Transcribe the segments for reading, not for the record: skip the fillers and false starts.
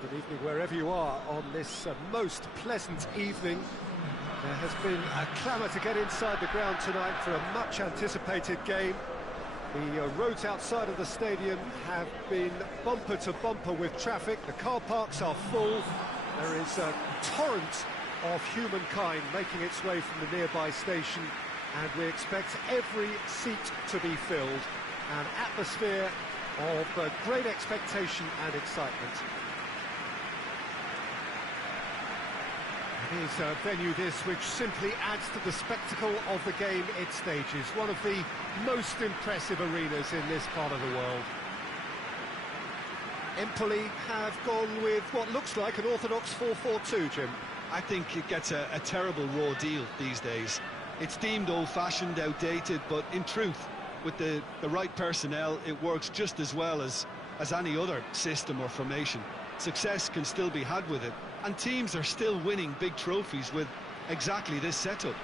Good evening wherever you are on this most pleasant evening. There has been a clamour to get inside the ground tonight for a much-anticipated game. The roads outside of the stadium have been bumper to bumper with traffic. The car parks are full. There is a torrent of humankind making its way from the nearby station, and we expect every seat to be filled. An atmosphere of great expectation and excitement. It is a venue this which simply adds to the spectacle of the game it stages. One of the most impressive arenas in this part of the world. Empoli have gone with what looks like an orthodox 4-4-2, Jim. I think it gets a terrible raw deal these days. It's deemed old-fashioned, outdated, but in truth, with the right personnel, it works just as well as any other system or formation. Success can still be had with it, and teams are still winning big trophies with exactly this setup.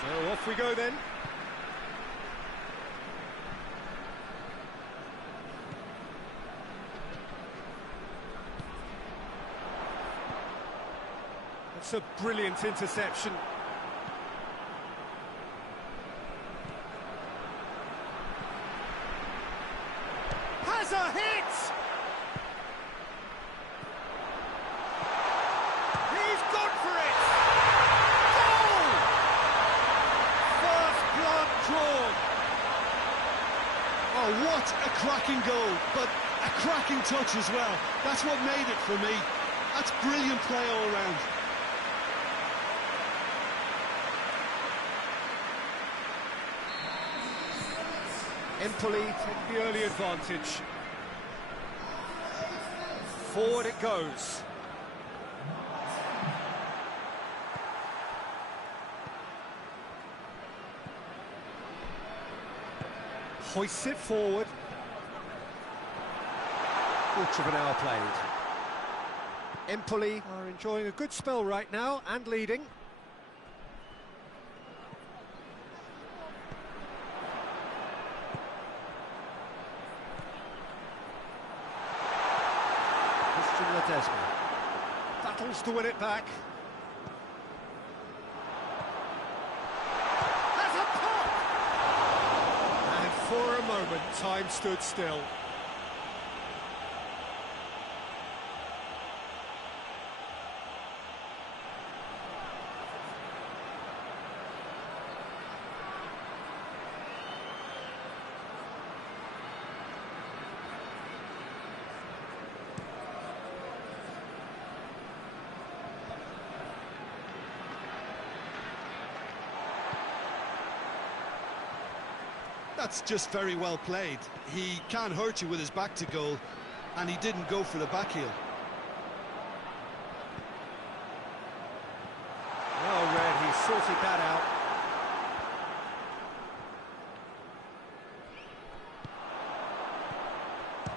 So off we go then. It's a brilliant interception. Has a hit! He's gone for it! Goal! First blood drawn. Oh, what a cracking goal, but a cracking touch as well. That's what made it for me. That's brilliant play all round. Empoli take the early advantage. Forward it goes. Hoists it forward. Quarter of an hour played. Empoli are enjoying a good spell right now and leading. Battles to win it back. Has a pop! And for a moment, time stood still. That's just very well played. He can't hurt you with his back to goal, and he didn't go for the back heel. Well read, he sorted that out.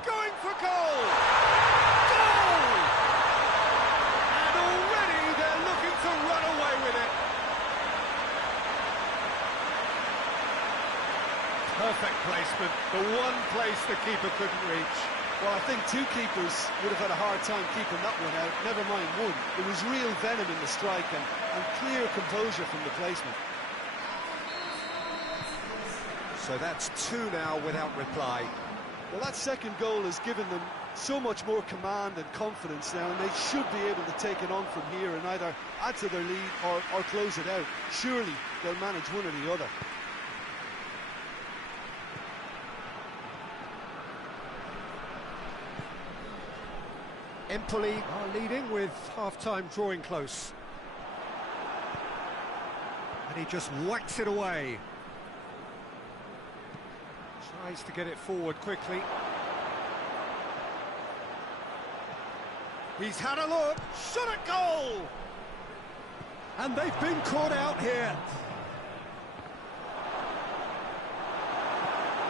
Going for goal! Goal! And already they're looking to run away with it. Perfect placement, the one place the keeper couldn't reach. Well, I think two keepers would have had a hard time keeping that one out, never mind one. It was real venom in the strike and clear composure from the placement. So that's two now without reply. Well, that second goal has given them so much more command and confidence now, and they should be able to take it on from here and either add to their lead or close it out. Surely they'll manage one or the other. Empoli are leading with half-time drawing close. And he just whacks it away. Tries to get it forward quickly. He's had a look, shot at goal! And they've been caught out here.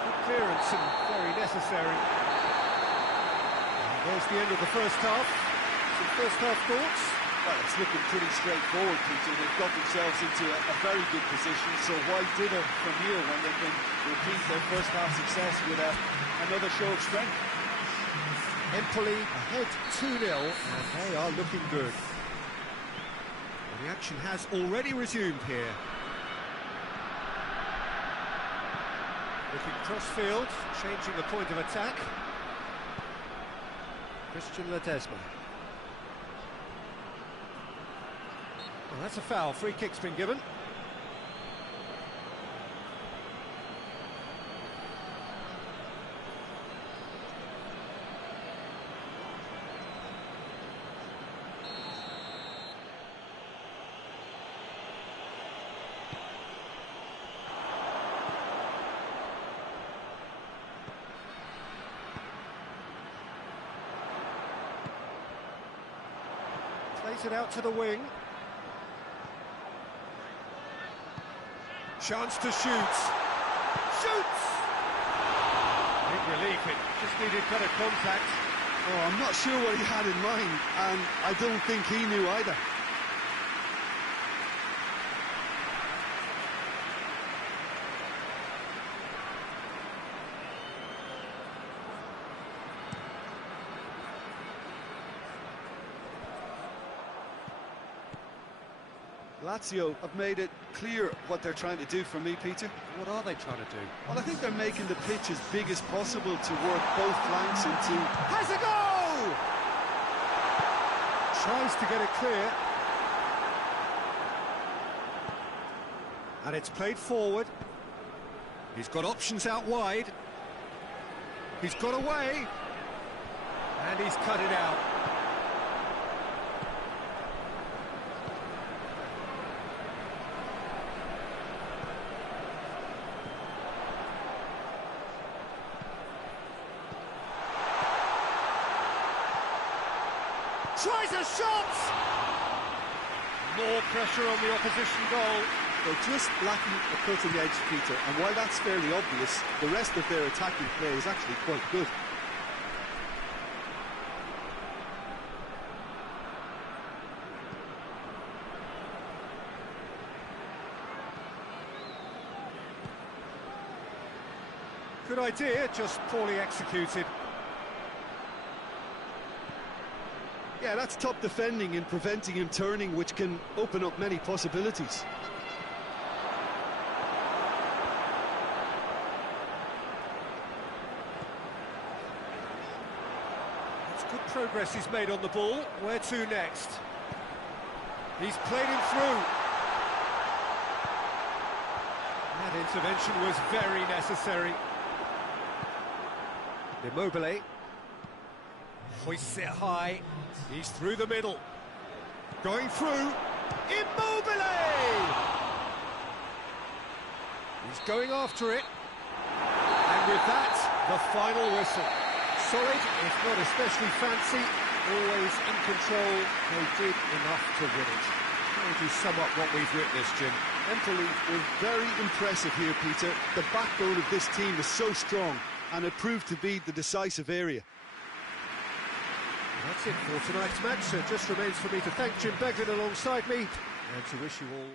Good clearance and very necessary. There's the end of the first half. Some first half thoughts? Well, it's looking pretty straightforward, Peter. They've got themselves into a very good position, so why dither from here when they can repeat their first half success with another show of strength? Empoli ahead 2-0, and they are looking good. And the action has already resumed here. Looking cross-field, changing the point of attack. Christian Ledesma. Well, that's a foul. Free kick's been given. Plays it out to the wing. Chance to shoot. Shoots! Big relief, it just needed better contact. Oh, I'm not sure what he had in mind, and I don't think he knew either. Lazio have made it clear what they're trying to do for me, Peter. What are they trying to do? Well, I think they're making the pitch as big as possible to work both flanks into... Has a goal! Tries to get it clear. And it's played forward. He's got options out wide. He's got away. And he's cut it out. Tries a shot! More pressure on the opposition goal. They're just lacking a cutting edge, Peter, and while that's fairly obvious, the rest of their attacking play is actually quite good. Good idea, just poorly executed. Yeah, that's top defending and preventing him turning, which can open up many possibilities. That's good progress he's made on the ball. Where to next? He's played him through. That intervention was very necessary. Immobile. Hoists it high. He's through the middle. Going through. Immobile! He's going after it. And with that, the final whistle. Solid, if not especially fancy. Always in control. They did enough to win it. How would you sum up what we've witnessed, Jim? Empoli were very impressive here, Peter. The backbone of this team is so strong, and it proved to be the decisive area. That's it for tonight's match. So it just remains for me to thank Jim Beglin alongside me and to wish you all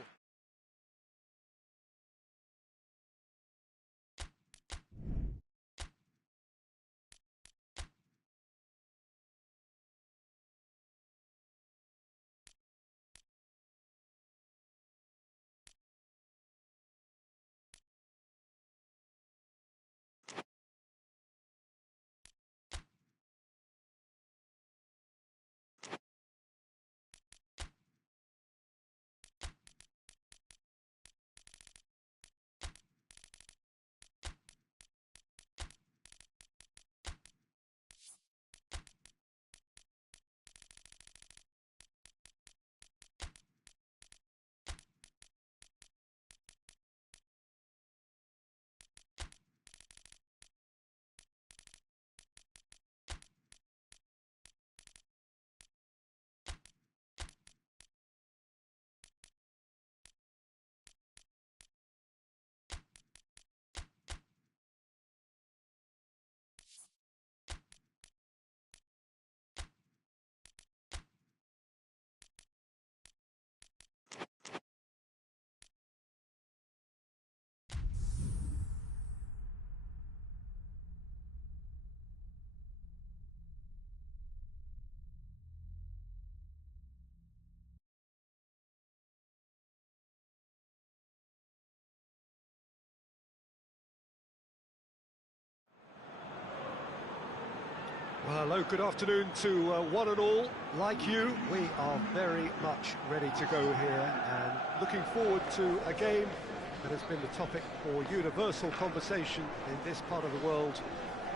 Well, hello, good afternoon to one and all. Like you, we are very much ready to go here and looking forward to a game that has been the topic for universal conversation in this part of the world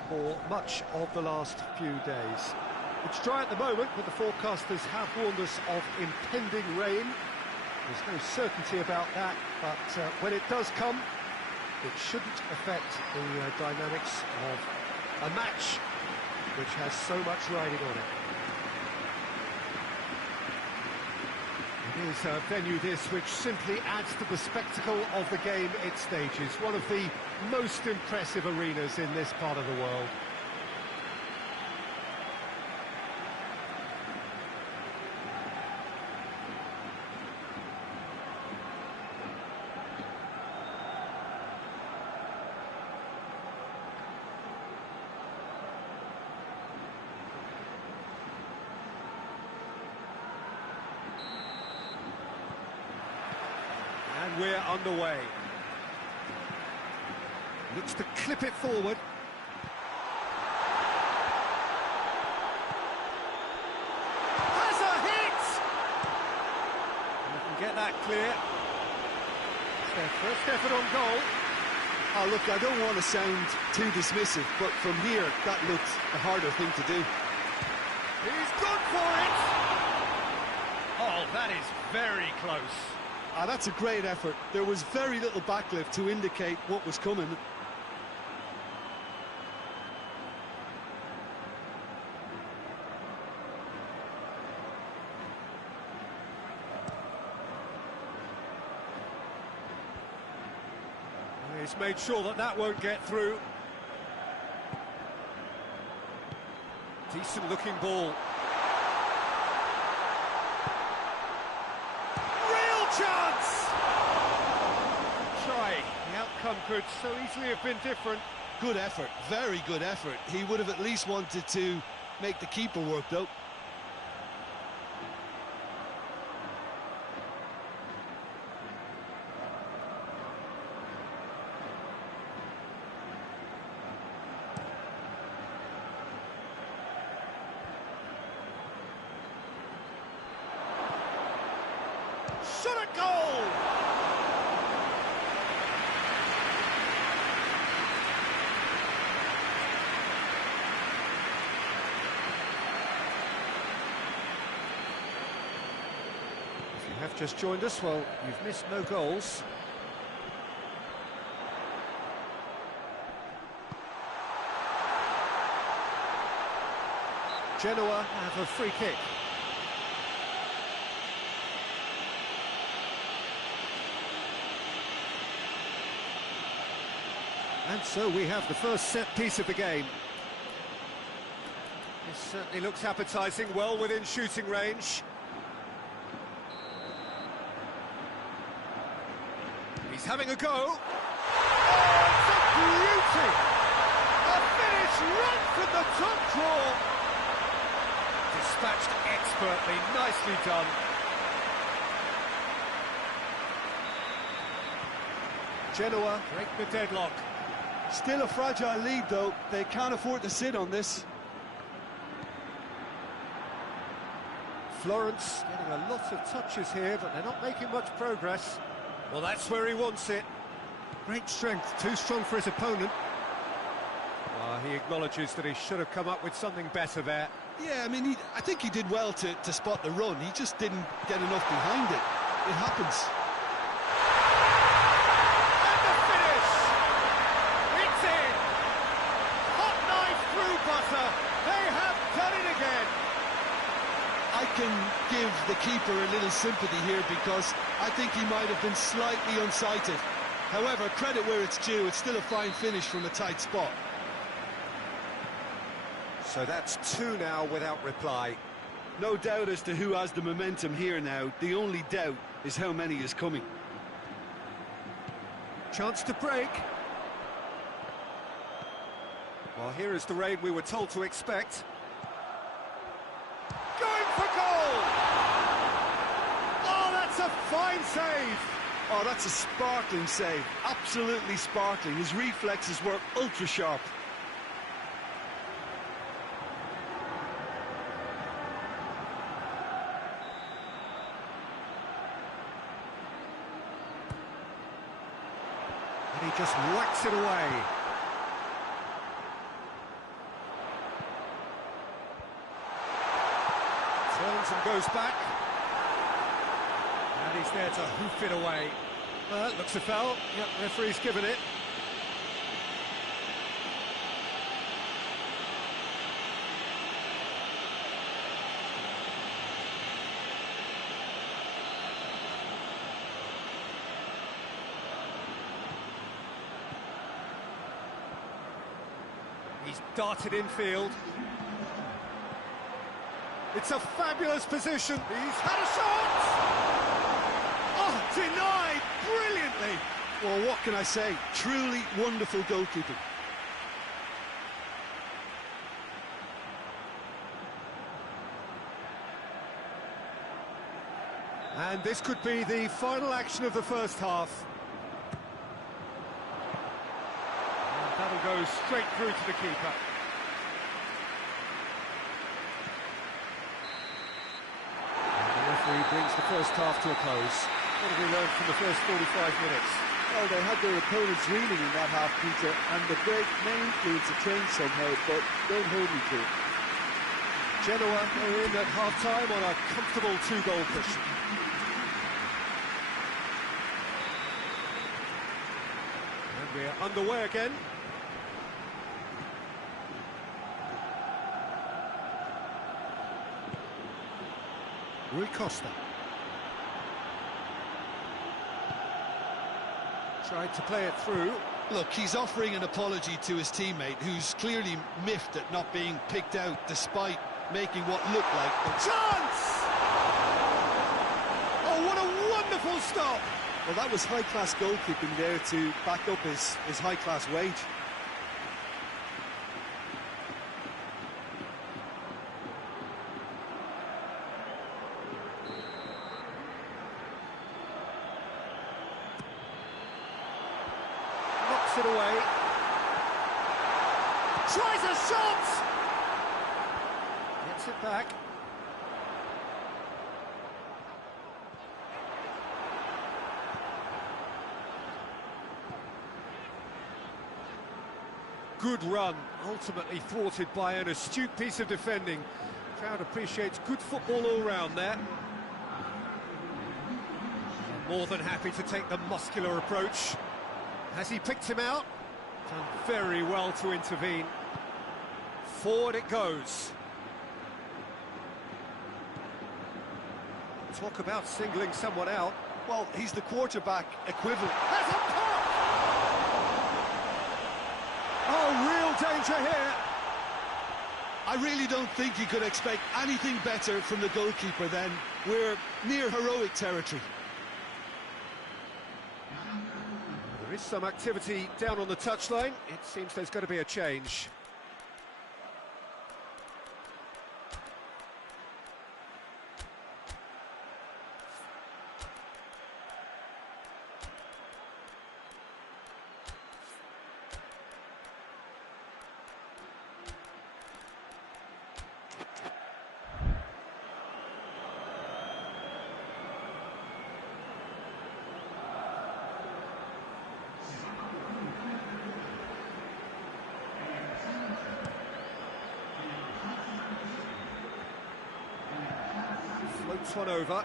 for much of the last few days. It's dry at the moment, but the forecasters have warned us of impending rain. There's no certainty about that, but when it does come, it shouldn't affect the dynamics of a match which has so much riding on it. It is a venue this which simply adds to the spectacle of the game it stages. One of the most impressive arenas in this part of the world. And we're underway. Looks to clip it forward. Has a hit! You can get that clear. It's their first effort on goal. Oh, look, I don't want to sound too dismissive, but from here, that looks a harder thing to do. He's gone for it! Oh, that is very close. Ah, that's a great effort. There was very little backlift to indicate what was coming. He's made sure that that won't get through. Decent looking ball. Chance! Try. The outcome could so easily have been different. Good effort, very good effort. He would have at least wanted to make the keeper work, though. Shot a goal! If you have just joined us, well, you've missed no goals. Genoa have a free kick. And so we have the first set piece of the game. This certainly looks appetising, well within shooting range. He's having a go. Oh, it's a beauty! A finish right from the top draw. Dispatched expertly, nicely done. Genoa break the deadlock. Still a fragile lead, though. They can't afford to sit on this. Florence getting a lot of touches here, but they're not making much progress. Well, that's where he wants it. Great strength, too strong for his opponent. He acknowledges that he should have come up with something better there. Yeah, I mean, I think he did well to spot the run. He just didn't get enough behind it. It happens. They have done it again. I can give the keeper a little sympathy here because I think he might have been slightly unsighted. However, credit where it's due, it's still a fine finish from a tight spot. So that's two now without reply. No doubt as to who has the momentum here now. The only doubt is how many is coming. Chance to break. Well, here is the rain we were told to expect. Going for goal! Oh, that's a fine save! Oh, that's a sparkling save. Absolutely sparkling. His reflexes were ultra-sharp. Just whacks it away. Turns and goes back. And he's there to hoof it away. Looks a foul. Yep, referee's given it. He's darted infield. It's a fabulous position. He's had a shot! Oh, denied brilliantly. Well, what can I say? Truly wonderful goalkeeping. And this could be the final action of the first half. And that'll go straight through to the keeper. And the referee brings the first half to a close. What have we learned from the first 45 minutes? Well, they had their opponents reeling in that half, Peter, and the break may influence the change somehow, but don't hold me to it. Genoa are in at half-time on a comfortable two-goal cushion. And we're underway again. Rui Costa. Tried to play it through. Look, he's offering an apology to his teammate, who's clearly miffed at not being picked out despite making what looked like a Chance! Oh, what a wonderful stop! Well, that was high-class goalkeeping there to back up his high-class wage. Knocks it away. Tries a shot! Gets it back. Good run, ultimately thwarted by an astute piece of defending. Crowd appreciates good football all round there. More than happy to take the muscular approach. Has he picked him out? Done very well to intervene. Forward it goes. Talk about singling someone out. well, he's the quarterback equivalent. Has a pop! Oh, real danger here. I really don't think you could expect anything better from the goalkeeper then. We're near heroic territory. There is some activity down on the touchline. It seems there's going to be a change. Floats one over.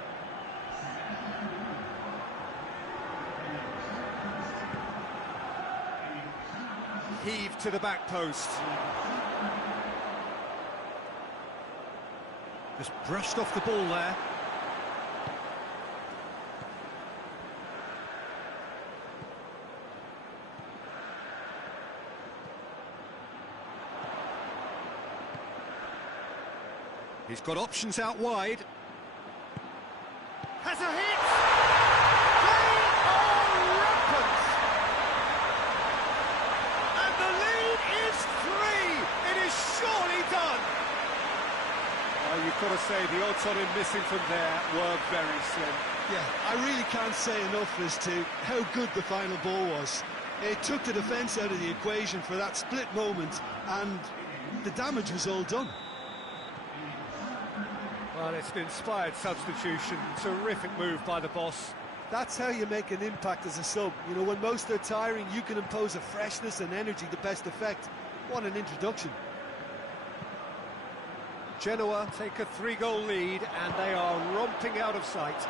Heave to the back post. Just brushed off the ball there. He's got options out wide. Has a hit! They are rampant! And the lead is 3! It is surely done! You've got to say, the odds on him missing from there were very slim. Yeah, I really can't say enough as to how good the final ball was. It took the defence out of the equation for that split moment, and the damage was all done. Well, it's an inspired substitution. Terrific move by the boss. That's how you make an impact as a sub. You know, when most are tiring, you can impose a freshness and energy to best effect. What an introduction. Genoa take a 3-goal lead, and they are romping out of sight.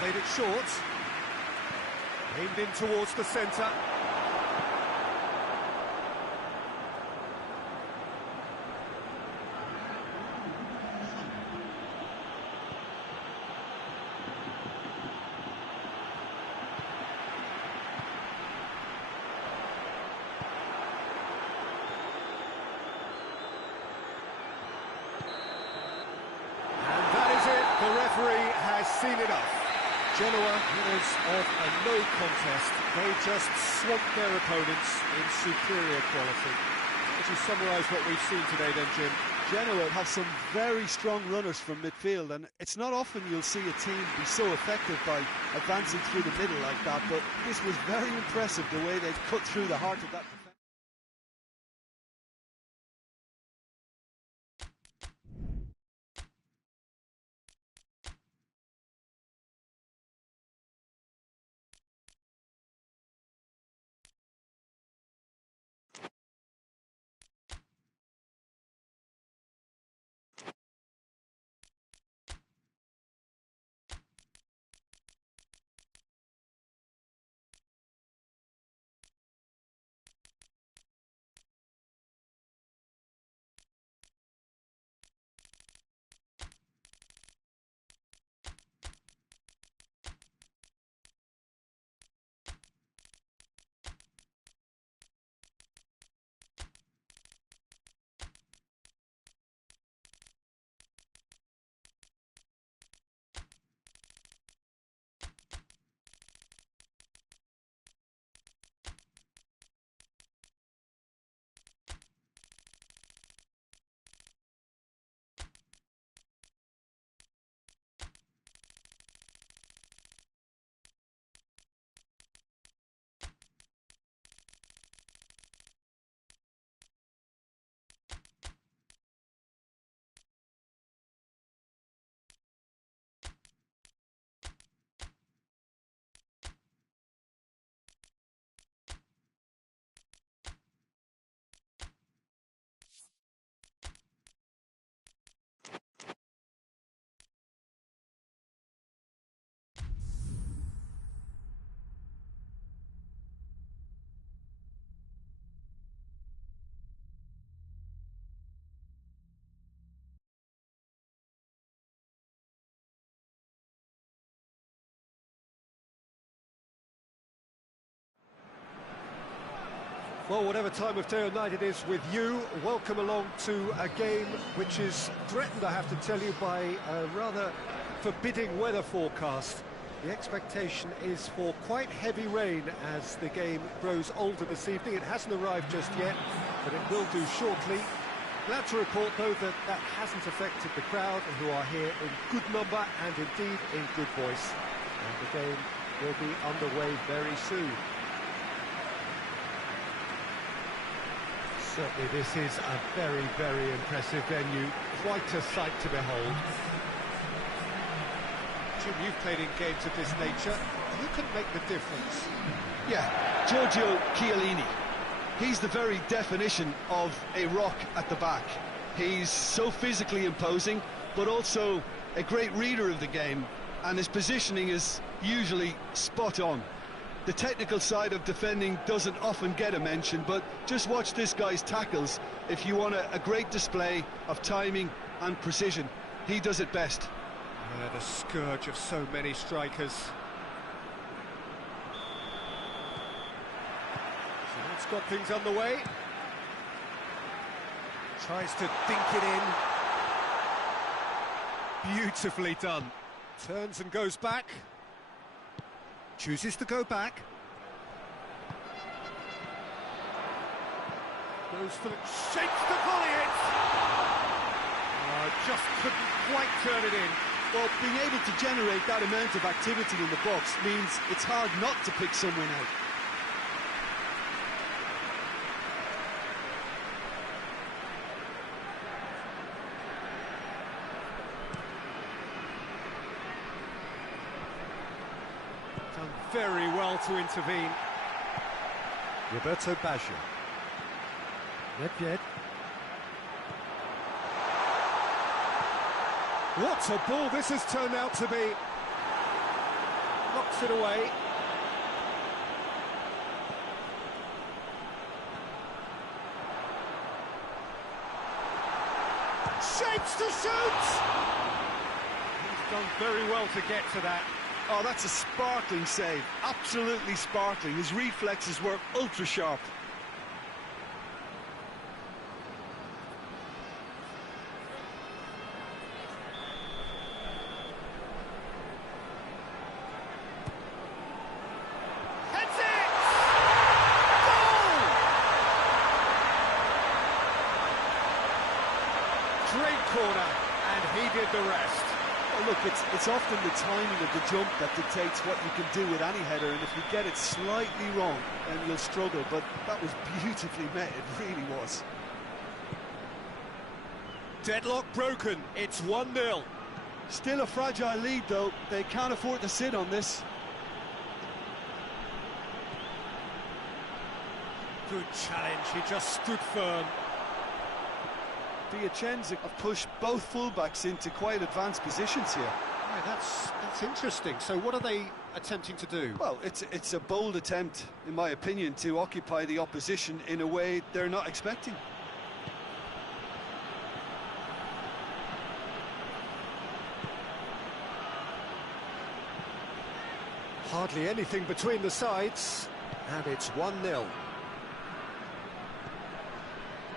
Played it short. Aimed in towards the centre. And that is it. The referee has seen enough. Genoa, winners of a no contest. They just swamped their opponents in superior quality. Would you summarise what we've seen today then, Jim? Genoa have some very strong runners from midfield, and it's not often you'll see a team be so effective by advancing through the middle like that, but this was very impressive, the way they cut through the heart of that defence. Well, whatever time of day or night it is with you, welcome along to a game which is threatened, I have to tell you, by a rather forbidding weather forecast. The expectation is for quite heavy rain as the game grows older this evening. It hasn't arrived just yet, but it will do shortly. Glad to report, though, that that hasn't affected the crowd, who are here in good number and indeed in good voice. And the game will be underway very soon. Certainly this is a very, very impressive venue, quite a sight to behold. Jim, you've played in games of this nature. Who can make the difference? Yeah, Giorgio Chiellini. He's the very definition of a rock at the back. He's so physically imposing, but also a great reader of the game, and his positioning is usually spot on. The technical side of defending doesn't often get a mention, but just watch this guy's tackles if you want a great display of timing and precision. He does it best. Yeah, the scourge of so many strikers. So that's got things underway. Tries to dink it in. Beautifully done. Turns and goes back. Chooses to go back. Goes for the... shapes to volley it! Just couldn't quite turn it in. Well, being able to generate that amount of activity in the box means it's hard not to pick someone out. very well to intervene. Roberto Baggio. Nedved. What a ball this has turned out to be. Knocks it away. Shapes to shoot! He's done very well to get to that. Oh, that's a sparkling save. Absolutely sparkling. His reflexes were ultra sharp. Heads it! Goal! Great corner, and he did the rest. Oh, look, it's often the timing of the jump that dictates what you can do with any header, and if you get it slightly wrong, then you'll struggle, but that was beautifully met, it really was. Deadlock broken, it's 1-0. Still a fragile lead, though. They can't afford to sit on this. Good challenge, he just stood firm. PIACENZA have pushed both fullbacks into quite advanced positions here. Yeah, that's interesting. So what are they attempting to do? Well, it's a bold attempt, in my opinion, to occupy the opposition in a way they're not expecting. Hardly anything between the sides, and it's 1-0.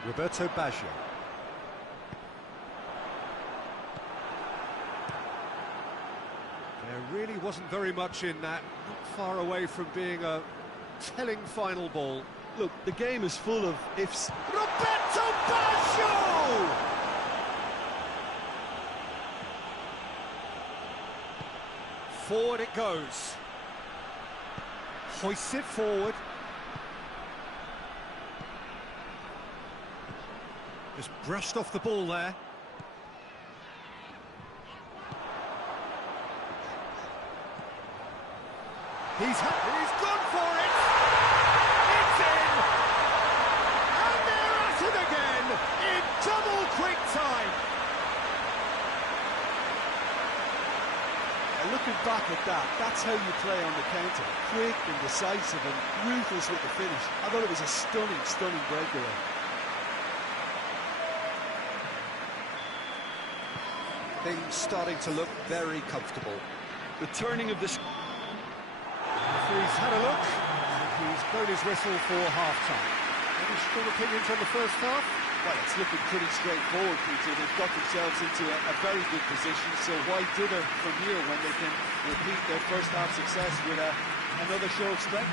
Roberto Baggio. There really wasn't very much in that, not far away from being a telling final ball. Look, the game is full of ifs. Roberto Baggio! Forward it goes. Hoists it forward. Just brushed off the ball there. He's gone for it! It's in! And they're at it again in double quick time! Looking back at that, that's how you play on the counter. Quick and decisive and ruthless with the finish. I thought it was a stunning breakaway. Things starting to look very comfortable. The turning of this. He's had a look, and he's blown his whistle for half-time. Any strong opinions on the first half? Well, it's looking pretty straightforward, Peter. They've got themselves into a very good position, so why dither from here when they can repeat their first half success with another show of strength?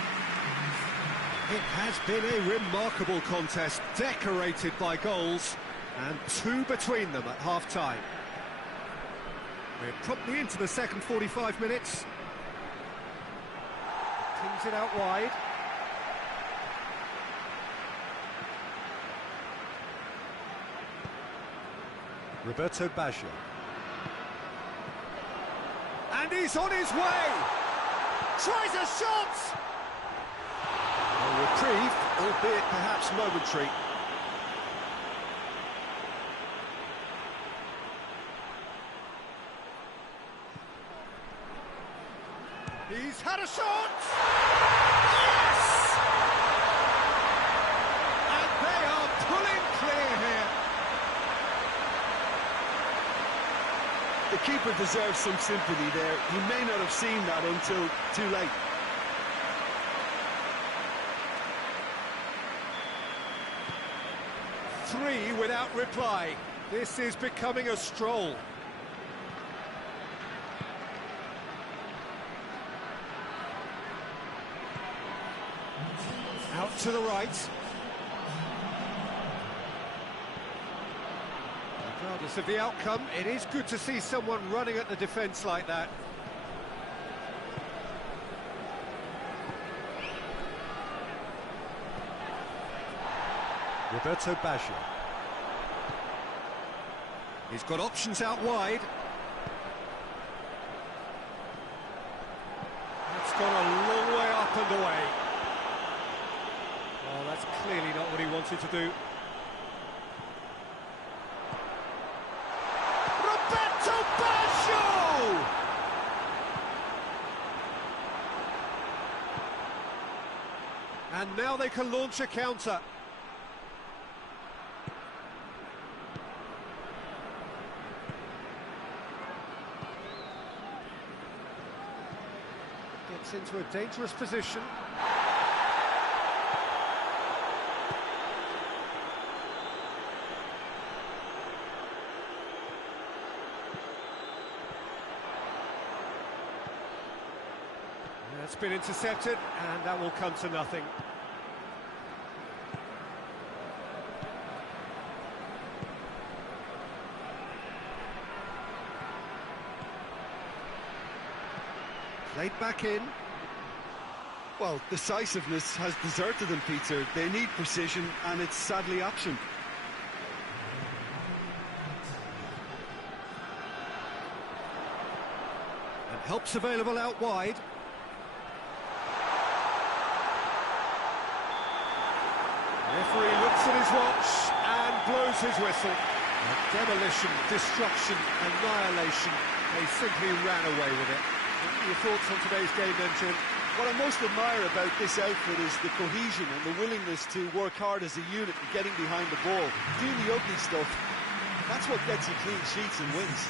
It has been a remarkable contest, decorated by goals, and two between them at half-time. We're promptly into the second 45 minutes. Pings it out wide. Roberto Baggio. And he's on his way! Tries a shot! A reprieve, albeit perhaps momentary. He's had a shot! Yes! And they are pulling clear here. The keeper deserves some sympathy there. He may not have seen that until too late. Three without reply. This is becoming a stroll. Out to the right. Regardless of the outcome, it is good to see someone running at the defence like that. Roberto Baggio. He's got options out wide. It's gone a long up and away. Oh, that's clearly not what he wanted to do. Roberto Baggio! And now they can launch a counter. Gets into a dangerous position. It's been intercepted, and that will come to nothing. Played back in. Well, decisiveness has deserted them, Peter. They need precision, and it's sadly absent. And help's available out wide. Referee looks at his watch and blows his whistle. Demolition, destruction, annihilation. They simply ran away with it. What are your thoughts on today's game then, Jim? What I most admire about this outfit is the cohesion and the willingness to work hard as a unit and getting behind the ball. Doing the ugly stuff, that's what gets you clean sheets and wins.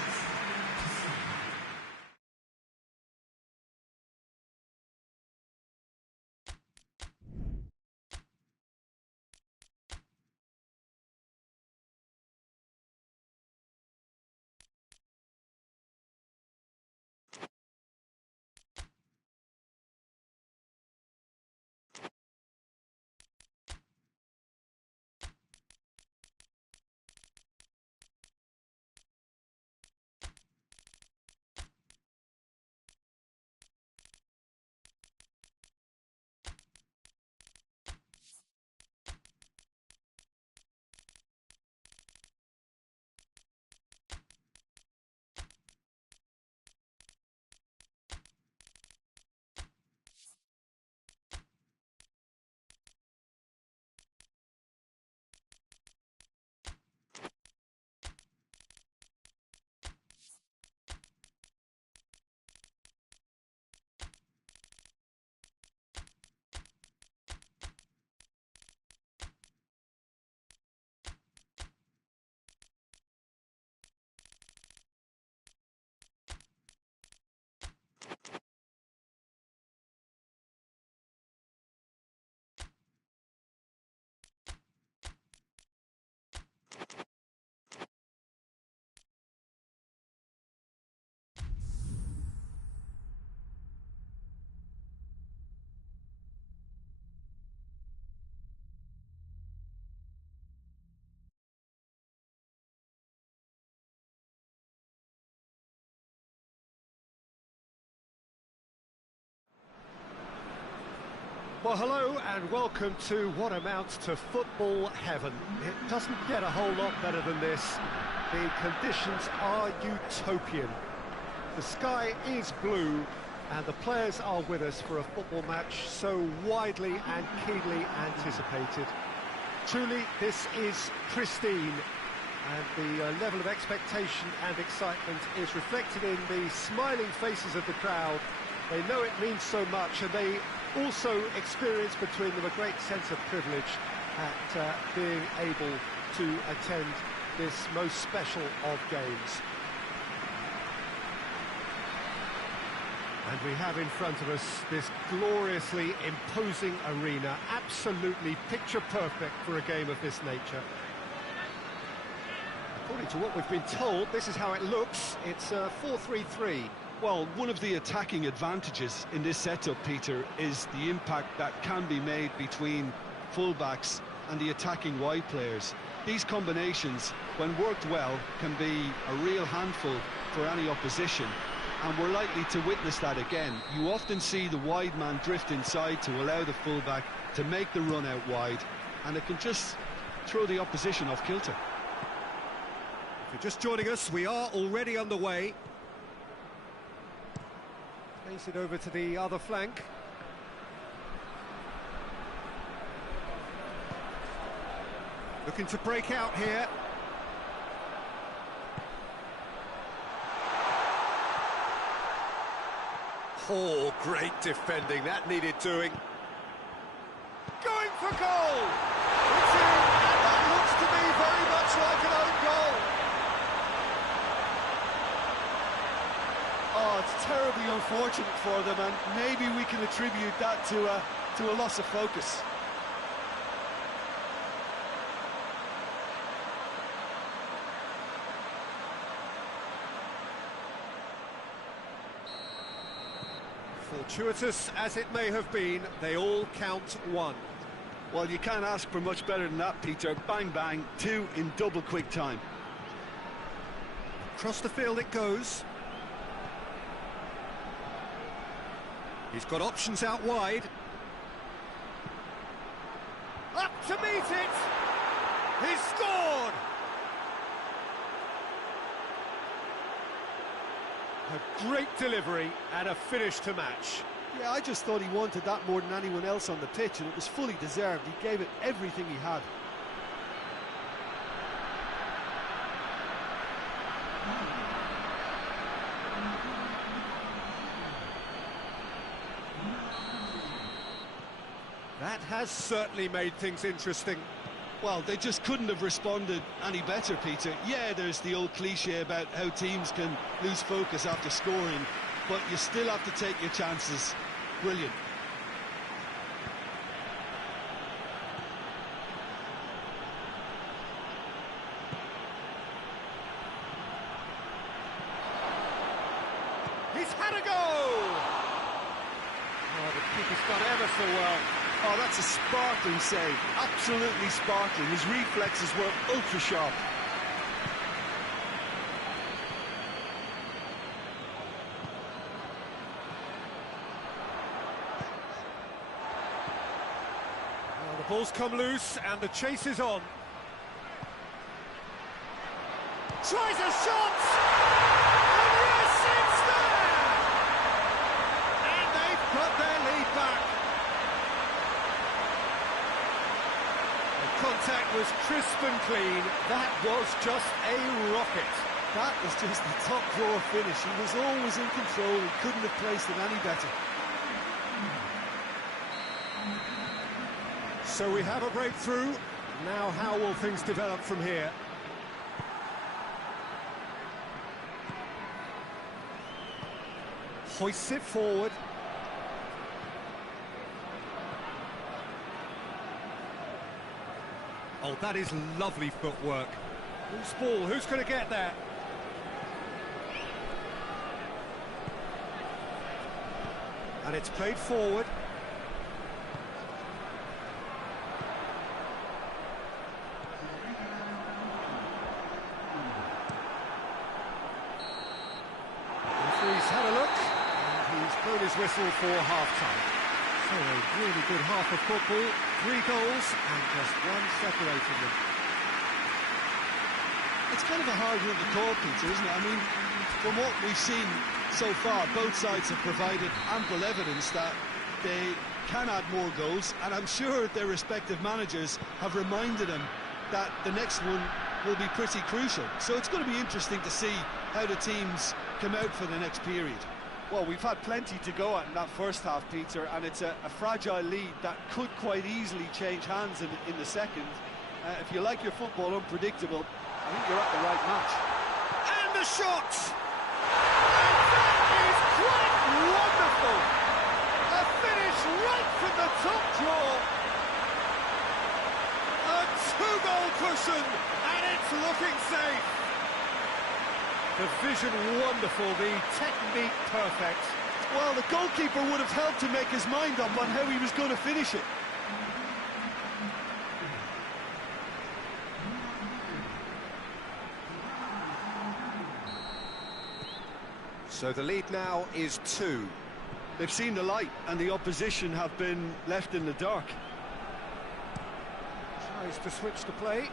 Well, hello and welcome to what amounts to football heaven. It doesn't get a whole lot better than this. The conditions are utopian. The sky is blue and the players are with us for a football match so widely and keenly anticipated. Truly, this is pristine, and the level of expectation and excitement is reflected in the smiling faces of the crowd. They know it means so much, and they also experience between them a great sense of privilege at being able to attend this most special of games. And we have in front of us this gloriously imposing arena, absolutely picture perfect for a game of this nature. According to what we've been told, this is how it looks. It's 4-3-3. Well, one of the attacking advantages in this setup, Peter, is the impact that can be made between fullbacks and the attacking wide players. These combinations, when worked well, can be a real handful for any opposition, and we're likely to witness that again. You often see the wide man drift inside to allow the fullback to make the run out wide, and it can just throw the opposition off kilter. If you're just joining us, we are already underway. Plays it over to the other flank. Looking to break out here. Oh, great defending, that needed doing. Going for goal! It's in, and that looks to me very much like an own goal. Oh, it's terribly unfortunate for them, and maybe we can attribute that to a loss of focus. Fortuitous as it may have been, they all count one. Well, you can't ask for much better than that, Peter. Bang, bang, two in double quick time. Across the field it goes. He's got options out wide. Up to meet it! He's scored! A great delivery and a finish to match. Yeah, I just thought he wanted that more than anyone else on the pitch, and it was fully deserved. He gave it everything he had. That has certainly made things interesting. Well, they just couldn't have responded any better, Peter. Yeah, there's the old cliche about how teams can lose focus after scoring, but you still have to take your chances. Brilliant. He's had a go! Oh, the keeper's done ever so well. Oh, that's a sparkling save. Absolutely sparkling. His reflexes were ultra sharp. Well, the ball's come loose and the chase is on. Tries a shot! And yes, it's there! And they've got their lead back. Contact was crisp and clean. That was just a rocket. That was just the top drawer finish. He was always in control. He couldn't have placed it any better. So we have a breakthrough. Now how will things develop from here? Hoists it forward. Oh, that is lovely footwork. Loose ball, who's going to get that? And it's played forward. Referee's had a look, and he's blown his whistle for half-time. So a really good half of football, 3 goals and just one separating them. It's kind of a hard one to call, Peter, isn't it? I mean, from what we've seen so far, both sides have provided ample evidence that they can add more goals, and I'm sure their respective managers have reminded them that the next one will be pretty crucial. So it's going to be interesting to see how the teams come out for the next period. Well, we've had plenty to go at in that first half, Peter, and it's a fragile lead that could quite easily change hands in the second. If you like your football unpredictable, I think you're at the right match. And the shot! And that is quite wonderful! A finish right from the top draw! A 2-goal cushion, and it's looking safe! The vision wonderful, the technique perfect. Well, the goalkeeper would have helped to make his mind up on how he was going to finish it. So the lead now is 2. They've seen the light, and the opposition have been left in the dark. Tries to switch the play.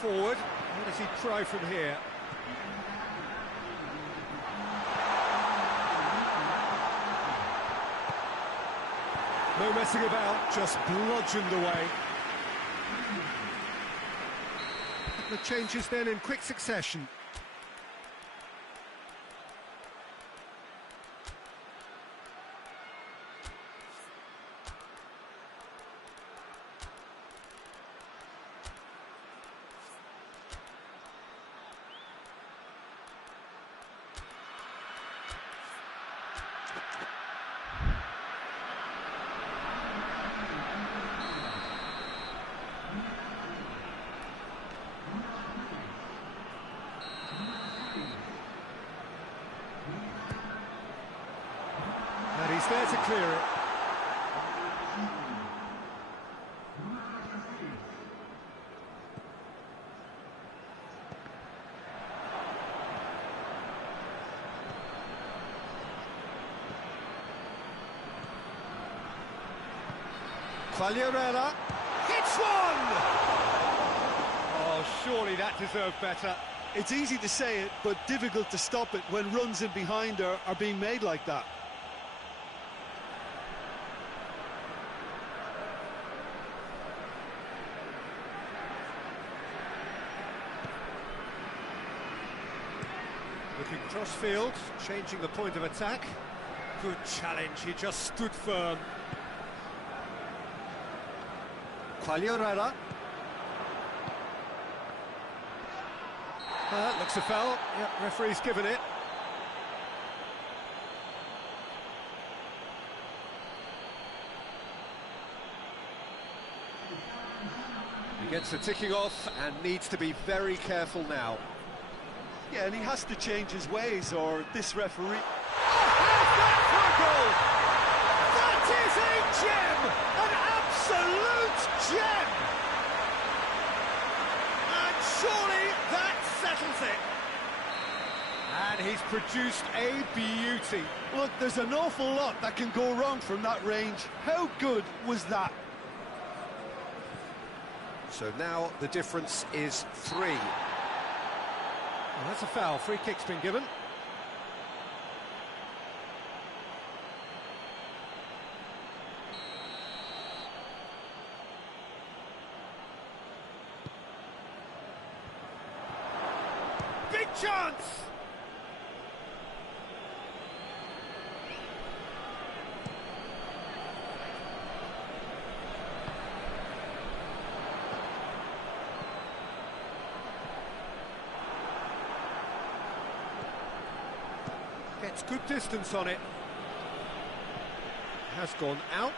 Forward, where does he try from here? No messing about, just bludgeoned away. The changes then in quick succession. And he's there to clear it. Quagliarella hits one! Oh, surely that deserved better. It's easy to say it, but difficult to stop it when runs in behind are being made like that. Looking cross-field, changing the point of attack. Good challenge, he just stood firm. Quagliarella. Looks a foul. Yep, referee's given it. He gets the ticking off and needs to be very careful now. Yeah, and he has to change his ways, or this referee... How's that for a goal? That is a gem! An absolute gem! And surely that settles it. And he's produced a beauty. Look, there's an awful lot that can go wrong from that range. How good was that? So now the difference is 3. Well, that's a foul. Free kick's been given. Big chance! Gets good distance on it. Has gone out.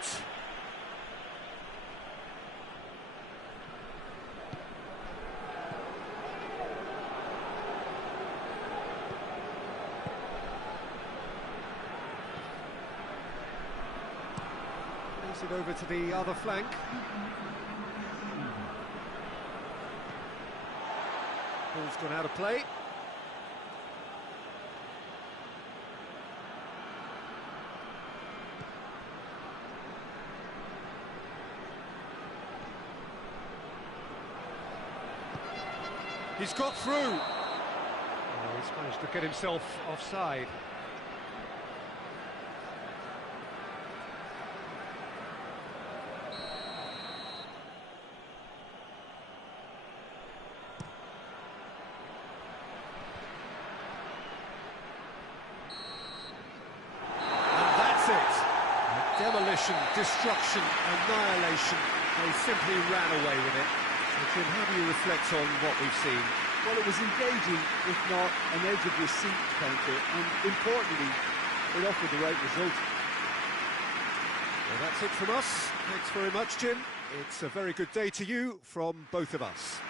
Plays it over to the other flank. Ball's gone out of play. He's got through. Oh, he's managed to get himself offside. And that's it. Demolition, destruction, annihilation. They simply ran away with it. Jim, how do you reflect on what we've seen? Well, it was engaging, if not an edge of your seat counter, and importantly, it offered the right result. Well, that's it from us. Thanks very much, Jim. It's a very good day to you from both of us.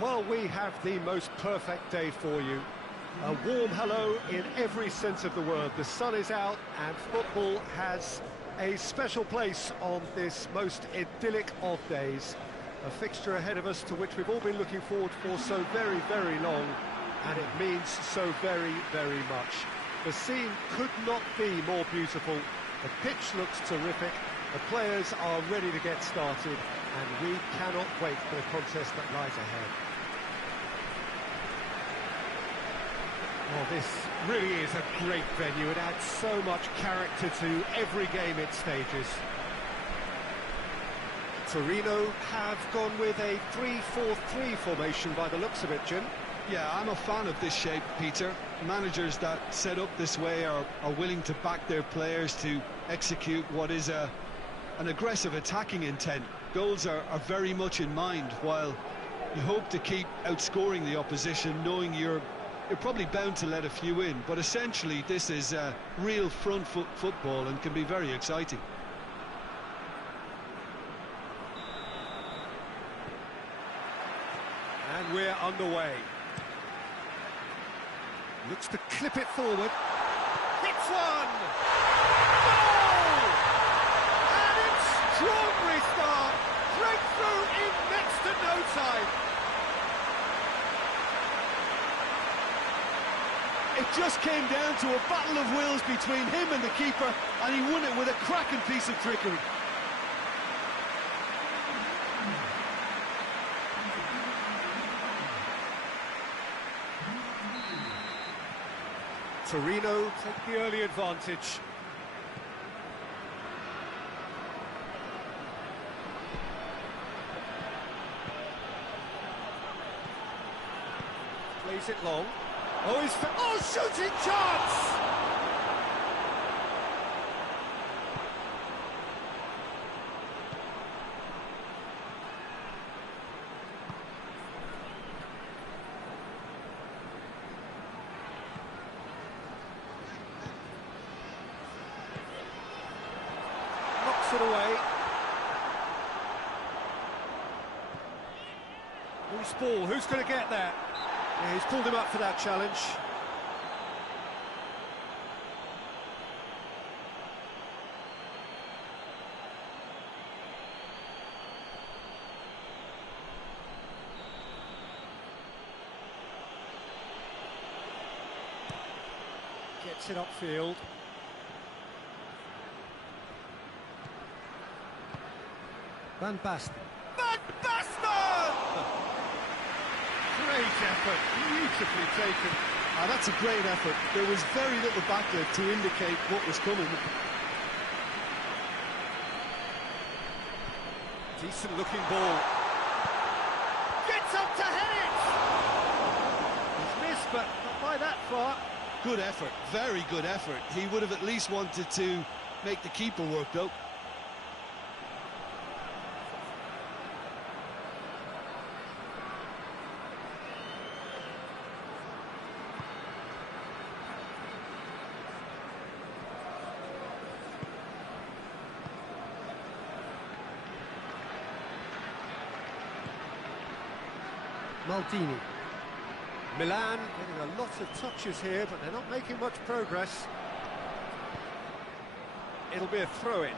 Well, we have the most perfect day for you. A warm hello in every sense of the word. The sun is out and football has a special place on this most idyllic of days. A fixture ahead of us to which we've all been looking forward for so very, very long, and it means so very, very much. The scene could not be more beautiful. The pitch looks terrific. The players are ready to get started, and we cannot wait for the contest that lies ahead. Well, this really is a great venue. It adds so much character to every game it stages. Torino have gone with a 3-4-3 formation by the looks of it, Jim. Yeah, I'm a fan of this shape, Peter. Managers that set up this way are willing to back their players to execute what is an aggressive attacking intent. Goals are very much in mind, while you hope to keep outscoring the opposition, knowing you're probably bound to let a few in. But essentially, this is real front foot football and can be very exciting. And we're underway. Looks to clip it forward. Hits one! Goal! And extraordinary start. Breakthrough in next to no time. It just came down to a battle of wills between him and the keeper, and he won it with a cracking piece of trickery. Torino take the early advantage. Plays it long. Oh, shooting chance! Knocks it away. Loose ball, who's going to get that? Yeah, he's pulled him up for that challenge. Gets it upfield. Van Basten. Van Basten! Great effort, beautifully taken. That's a great effort. There was very little backlift to indicate what was coming. Decent looking ball. Gets up to head it! He's missed, but not by that far. Good effort, very good effort. He would have at least wanted to make the keeper work, though. Maldini. Milan getting a lot of touches here, but they're not making much progress. It'll be a throw-in.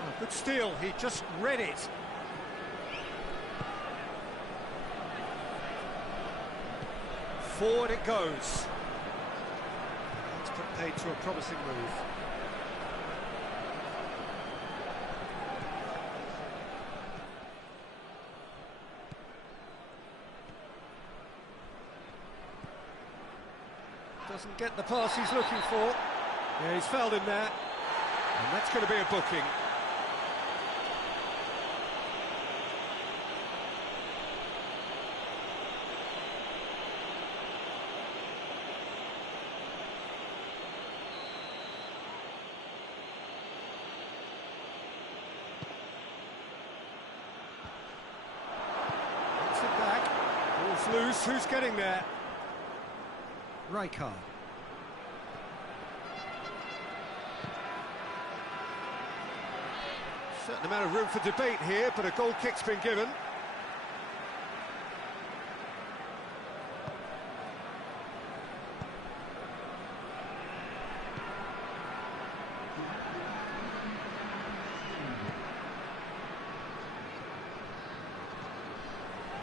Oh, good steal, he just read it. Forward it goes. That's put paid to a promising move. Doesn't get the pass he's looking for. Yeah, he's fouled him there. And that's going to be a booking. Gets it back. Ball's loose. Who's getting there? Rijkaard. Certain amount of room for debate here, but a goal kick's been given.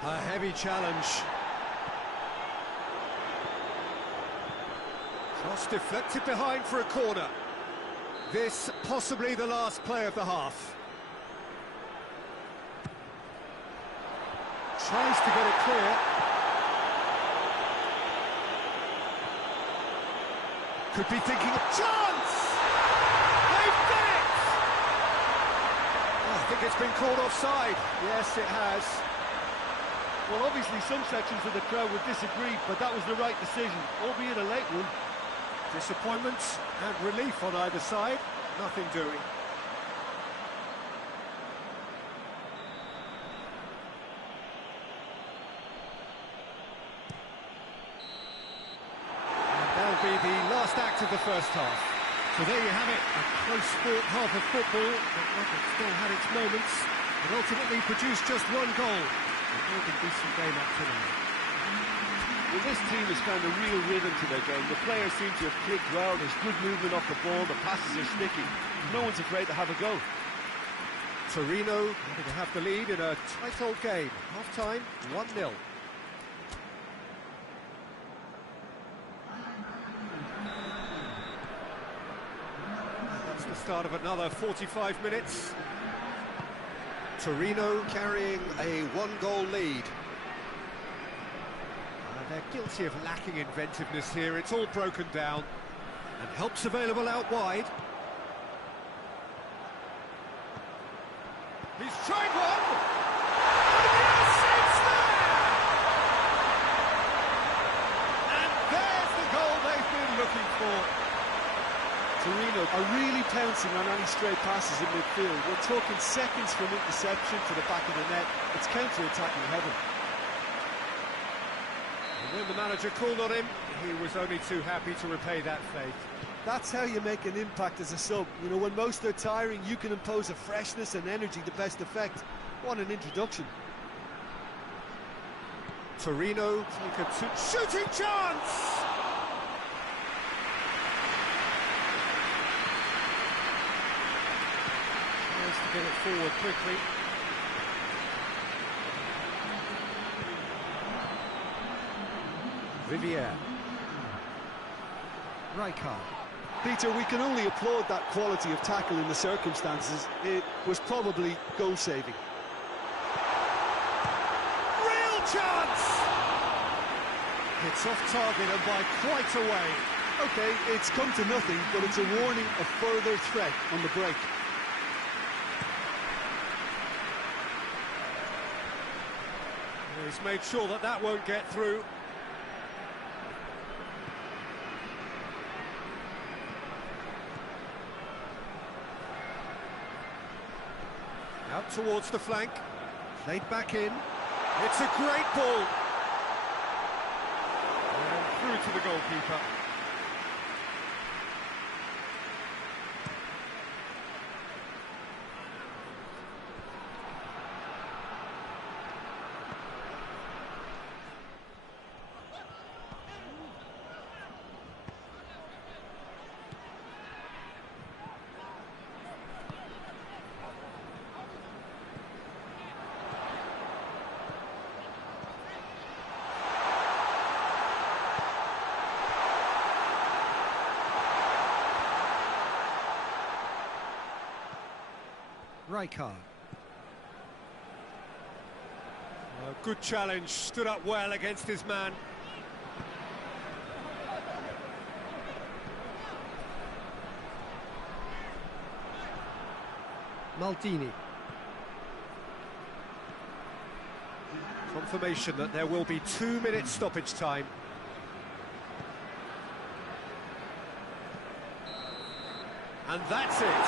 A heavy challenge. Cross deflected behind for a corner. This possibly the last play of the half. Tries to get it clear. Could be thinking of chance! They've done it! I think it's been called offside. Yes, it has. Well, obviously some sections of the crowd would disagree, but that was the right decision, albeit a late one. Disappointment and relief on either side. Nothing doing. And that'll be the last act of the first half. So there you have it, a close-fought half of football, but one that still had its moments, and ultimately produced just one goal. A really decent game up to now. Well, this team has found a real rhythm to their game. The players seem to have clicked well. There's good movement off the ball. The passes are sticky. No one's afraid to have a go. Torino having to have the lead in a tight old game. Half-time, 1-0. That's the start of another 45 minutes. Torino carrying a one-goal lead. They're guilty of lacking inventiveness here. It's all broken down. And help's available out wide. He's tried one! Yes, it's there! And there's the goal they've been looking for. Torino are really pouncing on any stray passes in midfield. We're talking seconds from interception to the back of the net. It's counter-attacking heaven. When the manager called on him, he was only too happy to repay that faith. That's how you make an impact as a sub. You know, when most are tiring, you can impose a freshness and energy to best effect. What an introduction. Torino take a shooting chance! Tries to get it forward quickly. Riviere. Rijkaard. Peter, we can only applaud that quality of tackle in the circumstances. It was probably goal-saving. Real chance! It's off target and by quite a way. OK, it's come to nothing, but it's a warning of further threat on the break. He's made sure that that won't get through. Out towards the flank, played back in. It's a great ball. And through to the goalkeeper. Rijkaard. A good challenge, stood up well against his man. Maldini. Confirmation that there will be 2 minutes stoppage time. And that's it.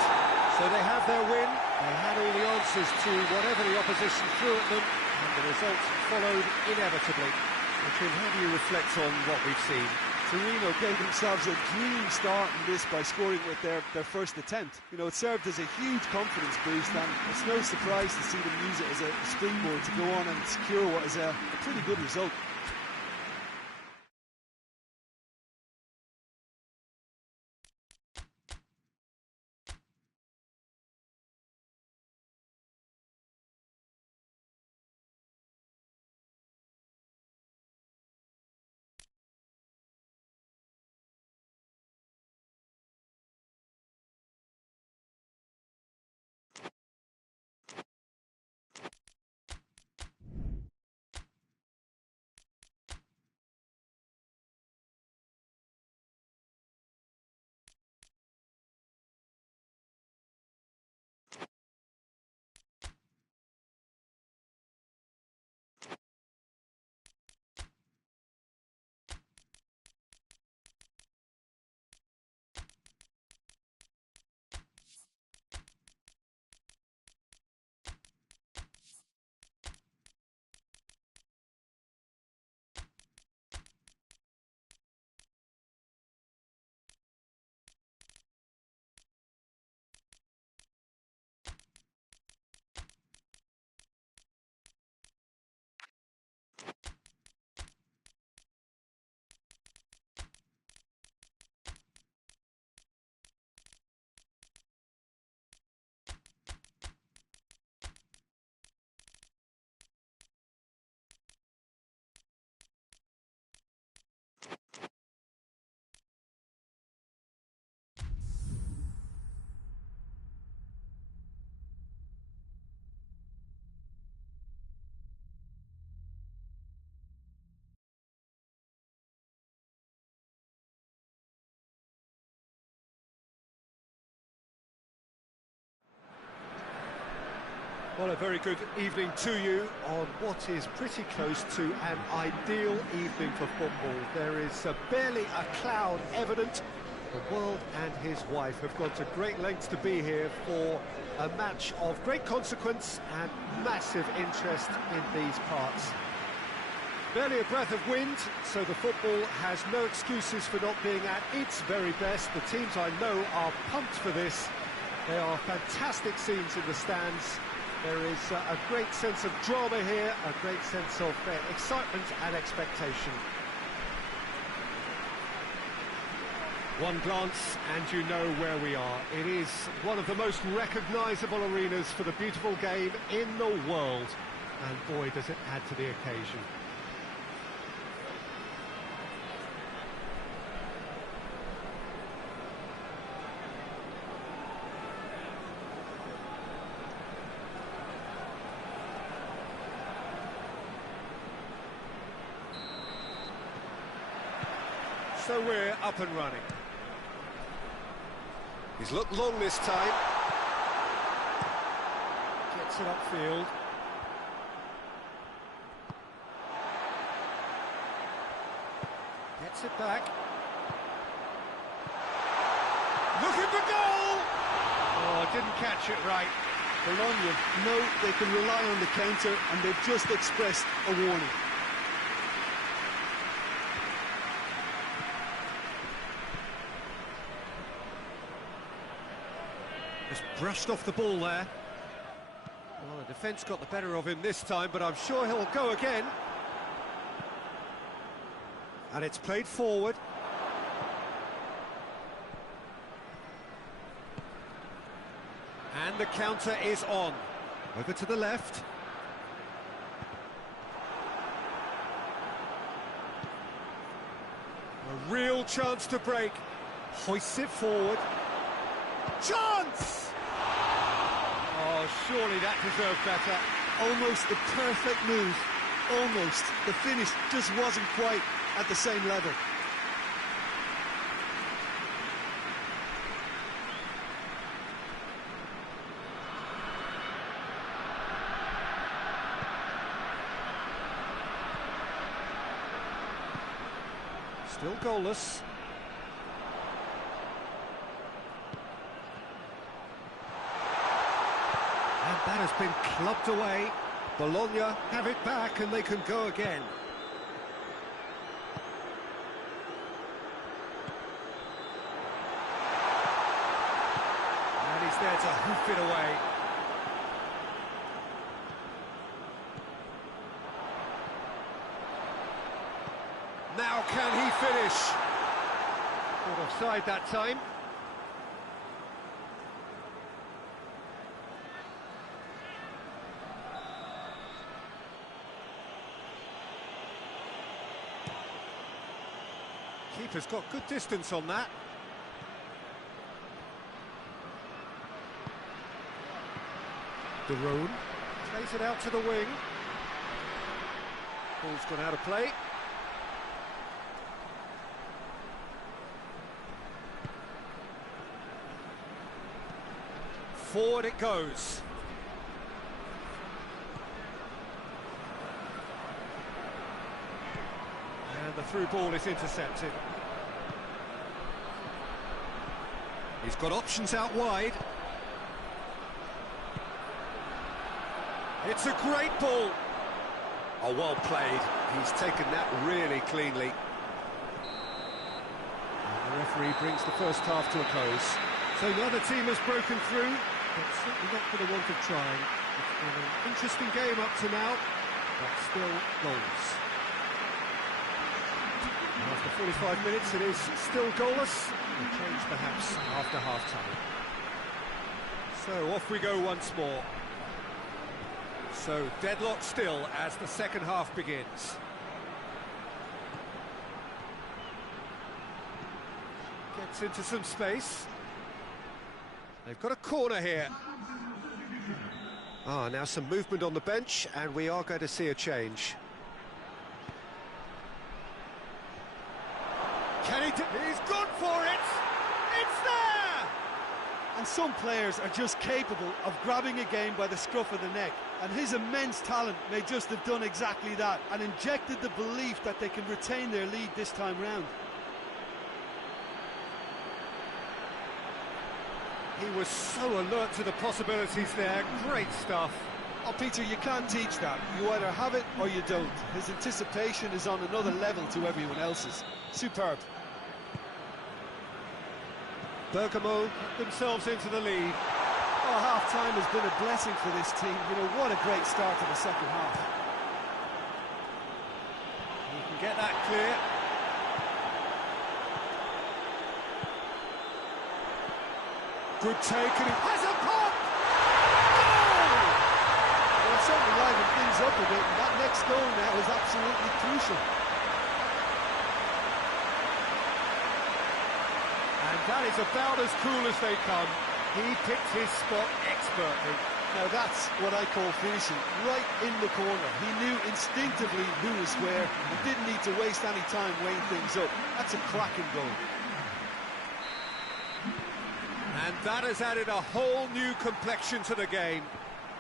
So they have their win. They had all the answers to whatever the opposition threw at them, and the result followed inevitably. Tim, how do you reflect on what we've seen? To Torino gave themselves a dream start in this by scoring with their first attempt. You know, it served as a huge confidence boost, and it's no surprise to see them use it as a springboard to go on and secure what is a pretty good result. Well, a very good evening to you on what is pretty close to an ideal evening for football. There is barely a cloud evident. The world and his wife have gone to great lengths to be here for a match of great consequence and massive interest in these parts. Barely a breath of wind, so the football has no excuses for not being at its very best. The teams I know are pumped for this. There are fantastic scenes in the stands. There is a great sense of drama here, a great sense of excitement and expectation. One glance and you know where we are. It is one of the most recognisable arenas for the beautiful game in the world. And boy, does it add to the occasion. So we're up and running. He's looked long this time. Gets it upfield. Gets it back. Looking for goal! Oh, didn't catch it right. Bologna know they can rely on the counter, and they've just expressed a warning. Just brushed off the ball there. Well, the defence got the better of him this time, but I'm sure he'll go again. And it's played forward. And the counter is on. Over to the left. A real chance to break. Hoists it forward. Chance! Oh, surely that deserved better. Almost the perfect move. Almost. The finish just wasn't quite at the same level. Still goalless. And that has been clubbed away. Bologna have it back and they can go again. to hoof it away. Now can he finish? Caught offside that time. Keeper's got good distance on that. De Roon plays it out to the wing. Ball's gone out of play. Forward it goes. And the through ball is intercepted. He's got options out wide. It's a great ball. Oh, well played. He's taken that really cleanly. And the referee brings the first half to a close. So the other team has broken through, but certainly not for the want of trying. It's been an interesting game up to now, but still goals. After 45 minutes, it is still goalless. A change perhaps after half-time. So off we go once more. So deadlock still as the second half begins. Gets into some space. They've got a corner here. Now some movement on the bench, and we are going to see a change. Can he he's gone for it! It's there! And some players are just capable of grabbing a game by the scruff of the neck, and his immense talent may just have done exactly that and injected the belief that they can retain their lead this time round. He was so alert to the possibilities there. Great stuff. Oh, Peter, you can't teach that. You either have it or you don't. His anticipation is on another level to everyone else's. Superb. Bergamo put themselves into the lead. Oh, half-time has been a blessing for this team. You know, what a great start to the second half. He can get that clear. Good take, and he has a pop! Goal! Well, it's certainly livened things up a bit, and that next goal now is absolutely crucial. And that is about as cool as they come. He picked his spot expertly. Now that's what I call finishing, right in the corner. He knew instinctively who was where and didn't need to waste any time weighing things up. That's a cracking goal. And that has added a whole new complexion to the game.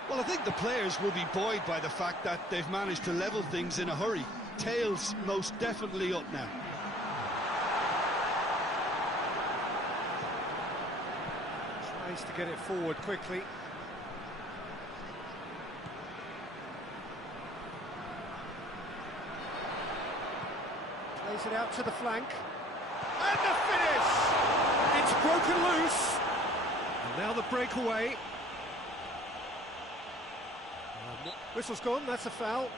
Well, I think the players will be buoyed by the fact that they've managed to level things in a hurry. Tails most definitely up now. Tries to get it forward quickly. Plays it out to the flank. And the finish! It's broken loose. And now the breakaway. Whistle's gone, that's a foul.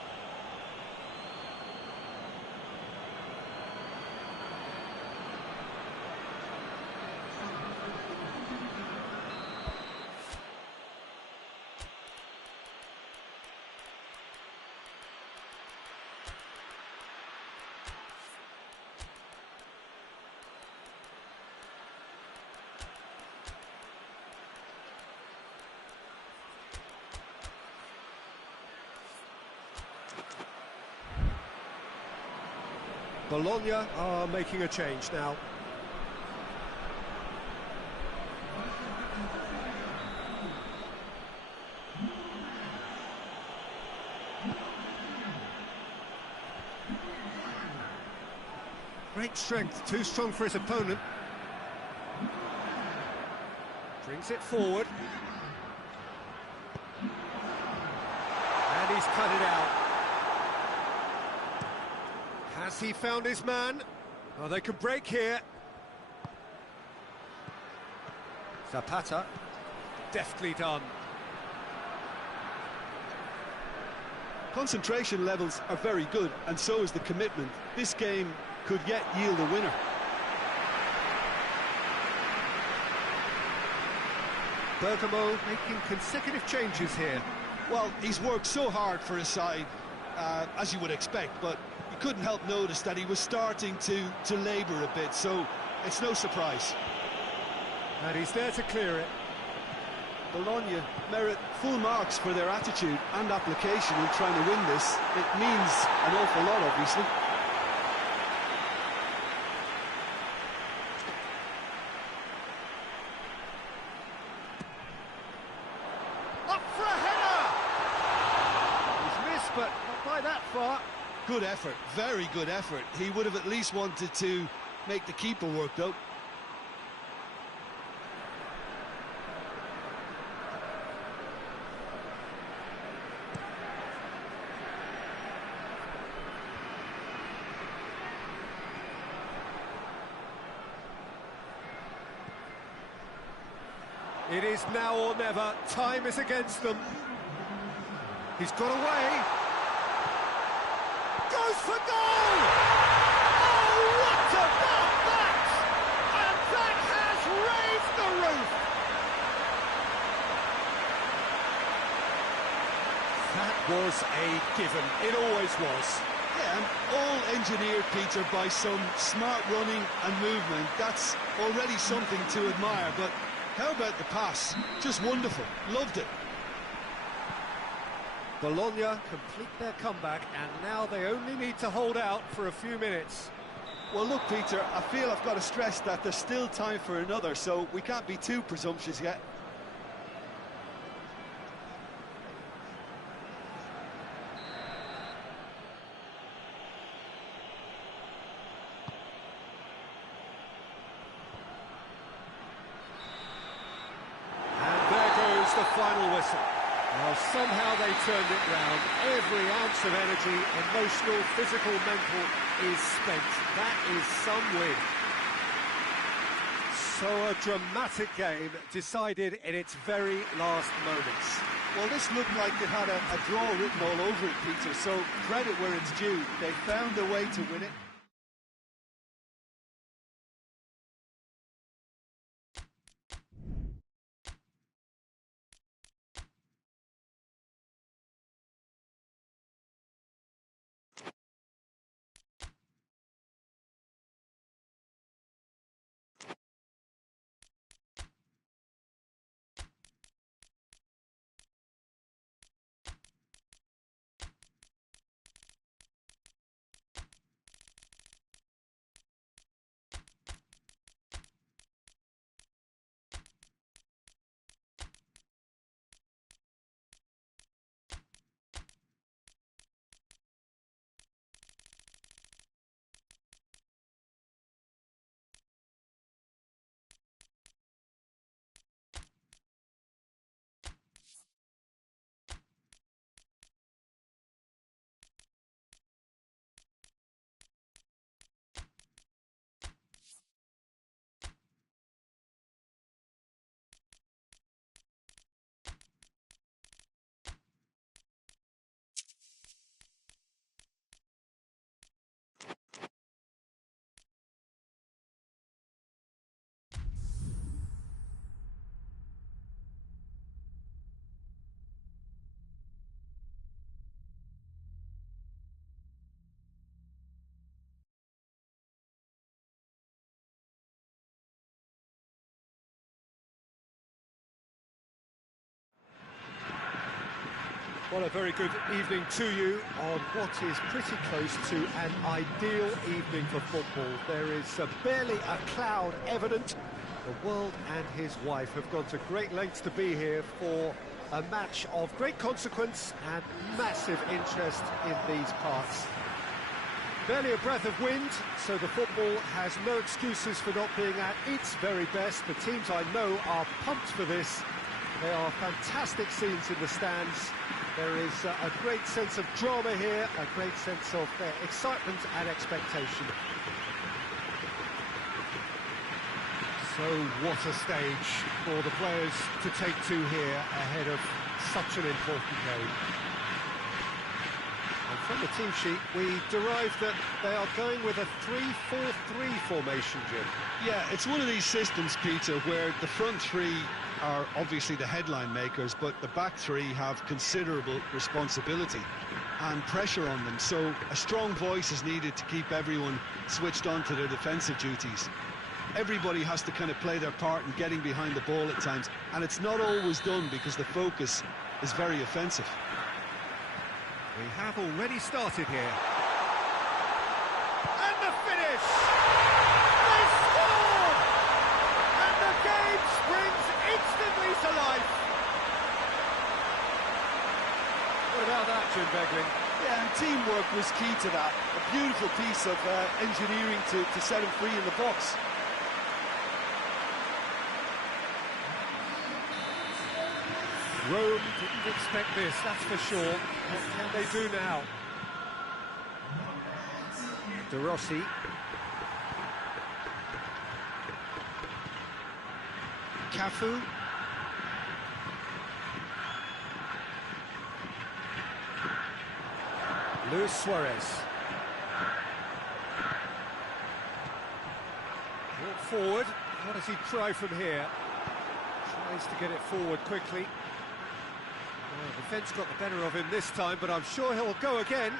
Bologna are making a change now. Great strength, too strong for his opponent. Brings it forward. And he's cut it out. Has he found his man? Oh, they could break here. Zapata. deftly done. Concentration levels are very good, and so is the commitment. This game could yet yield a winner. Bergamo making consecutive changes here. Well, he's worked so hard for his side, as you would expect, but you couldn't help notice that he was starting to labour a bit, so it's no surprise. And he's there to clear it. Bologna merit full marks for their attitude and application in trying to win this. It means an awful lot, obviously. Up for a header! He's missed, but not by that far. Good effort, very good effort. He would have at least wanted to make the keeper work, though. It is now or never. Time is against them. He's got away. Goes for goal! Oh, what about that? And that has raised the roof. That was a given. It always was. Yeah, and all engineered, Peter, by some smart running and movement. That's already something to admire, but how about the pass? Just wonderful. Loved it. Bologna complete their comeback, and now they only need to hold out for a few minutes. Well, look, Peter, I feel I've got to stress that there's still time for another, so we can't be too presumptuous yet. The final whistle. Well, somehow they turned it round. Every ounce of energy, emotional, physical, mental, is spent. That is some win. So a dramatic game decided in its very last moments. Well, this looked like it had a draw written all over it, Peter, so credit where it's due. They found a way to win it. Well, a very good evening to you on what is pretty close to an ideal evening for football. There is barely a cloud evident. The world and his wife have gone to great lengths to be here for a match of great consequence and massive interest in these parts. Barely a breath of wind, so the football has no excuses for not being at its very best. The teams I know are pumped for this. There are fantastic scenes in the stands. There is a great sense of drama here, a great sense of excitement and expectation. So what a stage for the players to take to here ahead of such an important game. And from the team sheet, we derived that they are going with a 3-4-3 formation, Jim. Yeah, it's one of these systems, Peter, where the front three are obviously the headline makers, but the back three have considerable responsibility and pressure on them. So a strong voice is needed to keep everyone switched on to their defensive duties. Everybody has to kind of play their part in getting behind the ball at times, and it's not always done because the focus is very offensive. We have already started here. And the finish! They score! And the game springs instantly to life. What about that, Jim Beglin? Yeah, and teamwork was key to that. A beautiful piece of engineering to set him free in the box. Rome didn't expect this, that's for sure. What can they do now? De Rossi. Cafu. Luis Suarez. Walk forward. What does he try from here? Tries to get it forward quickly. Well, defence got the better of him this time, but I'm sure he'll go again.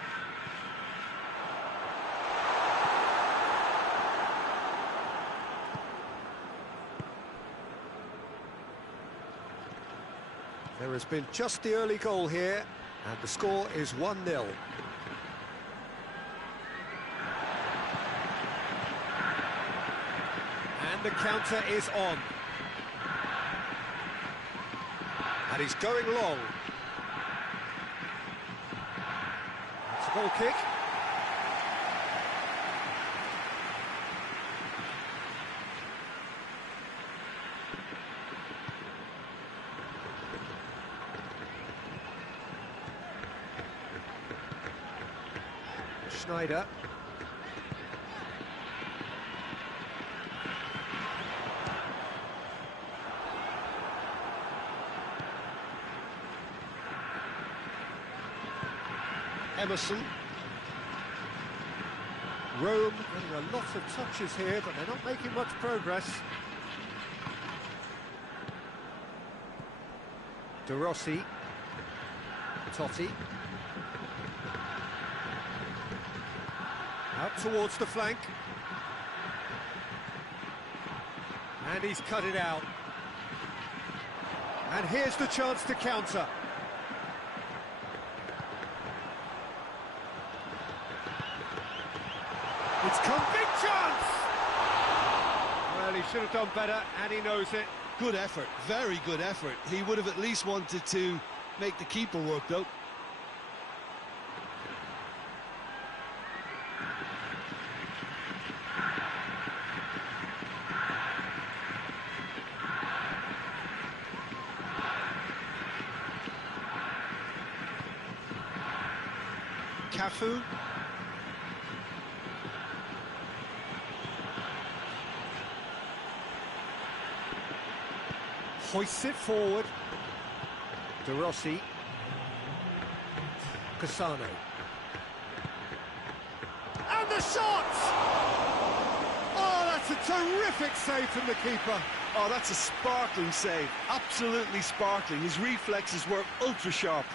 There has been just the early goal here, and the score is 1-0. And the counter is on. And he's going long. It's a goal kick. Schneider. Emerson. Rome getting a lot of touches here, but they're not making much progress. De Rossi. Totti. Out towards the flank. And he's cut it out. And here's the chance to counter. It's come, big chance! Well, he should have done better, and he knows it. Good effort, very good effort. He would have at least wanted to make the keeper work, though. Cafu. Hoists it forward. De Rossi. Cassano. And the shot! Oh, that's a terrific save from the keeper. Oh, that's a sparkling save. Absolutely sparkling. His reflexes were ultra sharp.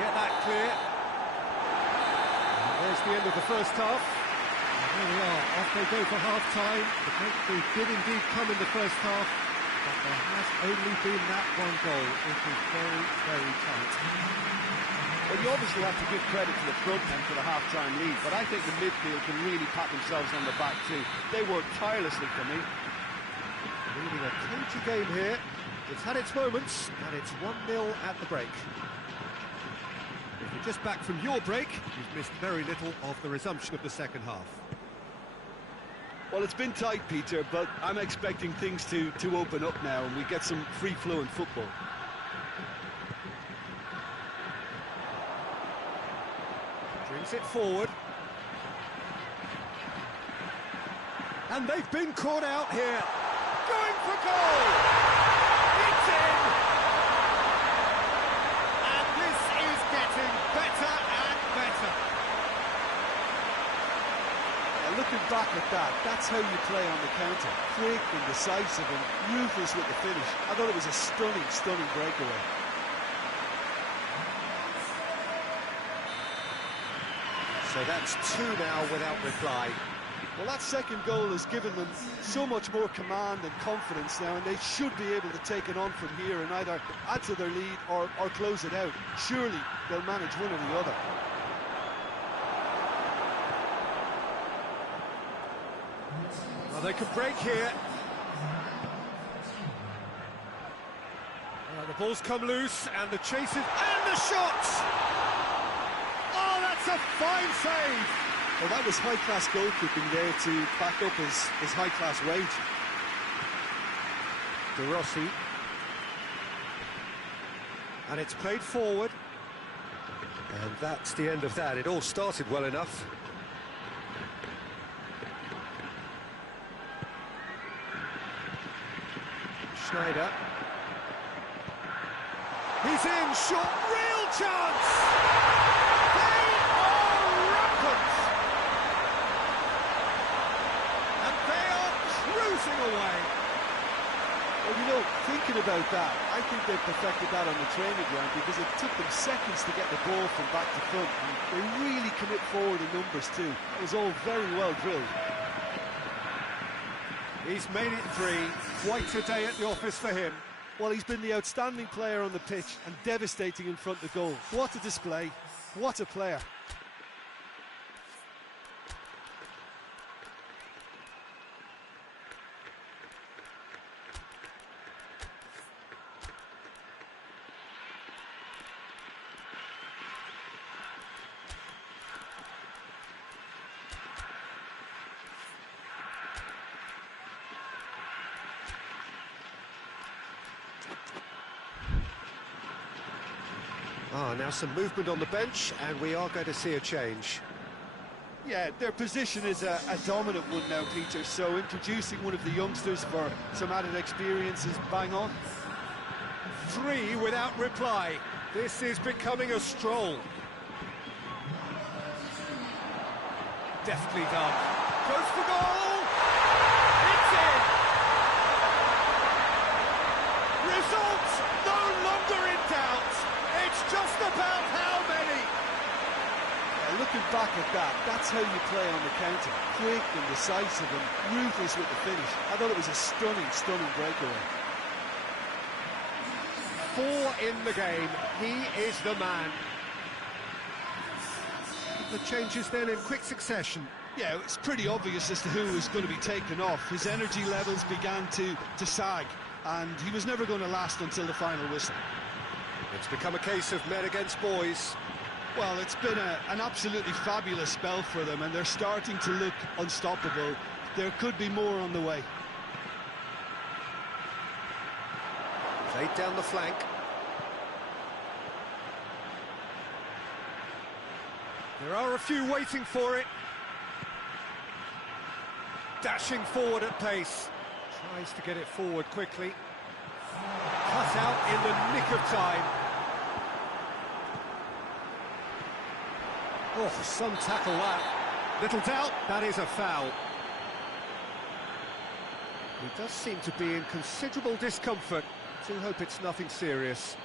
Get that clear. And there's the end of the first half. And here we are, off they go for half-time. The breakthrough did indeed come in the first half, but there has only been that one goal. It is very, very tight. Well, you obviously have to give credit to the front men for the half-time lead, but I think the midfield can really pat themselves on the back too. They worked tirelessly for me. Really a cagey game here. It's had its moments, and it's 1-0 at the break. Just back from your break, you've missed very little of the resumption of the second half. Well, it's been tight, Peter, but I'm expecting things to open up now and we get some free-flowing football. Brings it forward. And they've been caught out here. Going for goal! It's in! And this is getting better and better. Looking back at that, that's how you play on the counter. Quick and decisive and ruthless with the finish. I thought it was a stunning, stunning breakaway. So that's 2 now without reply. Well, that second goal has given them so much more command and confidence now, and they should be able to take it on from here and either add to their lead or close it out. Surely they'll manage one or the other. Well, they can break here. The ball's come loose, and the chase is... And the shot! Oh, that's a fine save! Well, that was high-class goalkeeping there to back up his high-class wage. De Rossi. And it's played forward. And that's the end of that. It all started well enough. Schneider. He's in, shot, real chance! They are rampant! And they are cruising away. Well, you know, thinking about that, I think they perfected that on the training ground because it took them seconds to get the ball from back to front. And they really commit forward in numbers too. It was all very well drilled. He's made it 3. Quite a day at the office for him. Well, he's been the outstanding player on the pitch and devastating in front of goal. What a display. What a player. Now some movement on the bench, and we are going to see a change. Yeah, their position is a dominant one now, Peter, so introducing one of the youngsters for some added experience is bang on. 3 without reply. This is becoming a stroll. Deftly done. Goes for goal! It's in! Results no longer in doubt. It's just about how many. Yeah, looking back at that, that's how you play on the counter. Quick and decisive and ruthless with the finish. I thought it was a stunning, stunning breakaway. 4 in the game. He is the man. The changes then in quick succession. Yeah, it's pretty obvious as to who was going to be taken off. His energy levels began to sag, and he was never going to last until the final whistle. It's become a case of men against boys. Well, it's been an absolutely fabulous spell for them, and they're starting to look unstoppable. There could be more on the way. Played down the flank. There are a few waiting for it. Dashing forward at pace. Tries to get it forward quickly. Cut out in the nick of time. Oh, some tackle that. Little doubt, that is a foul. He does seem to be in considerable discomfort. Do hope it's nothing serious.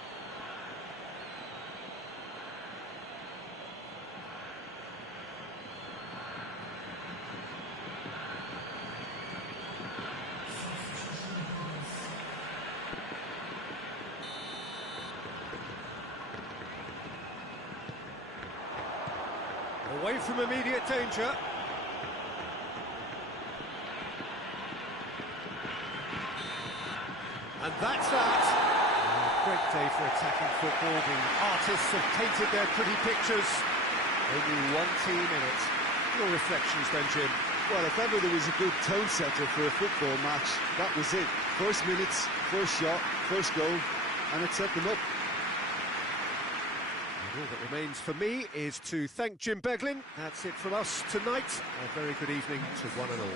Away from immediate danger. And that's that. great day for attacking football. The artists have painted their pretty pictures. Only one team in it. Your reflections then, Jim? Well, if ever there was a good tone setter for a football match, that was it. First minutes, first shot, first goal, and it set them up. And all that remains for me is to thank Jim Beglin. That's it from us tonight. A very good evening to one and all.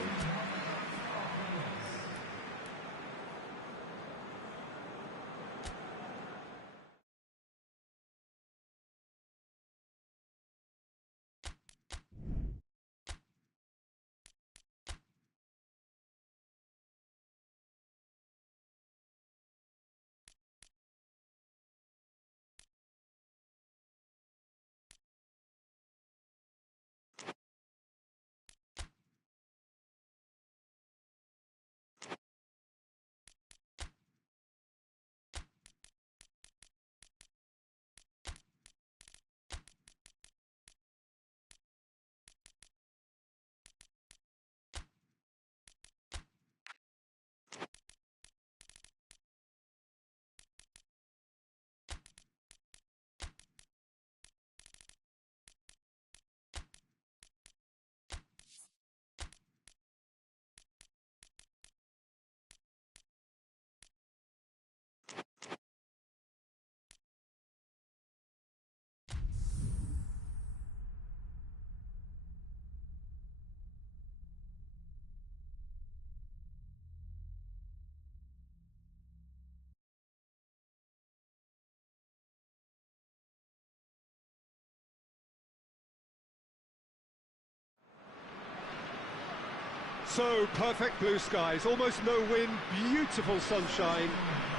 So, perfect blue skies, almost no wind, beautiful sunshine.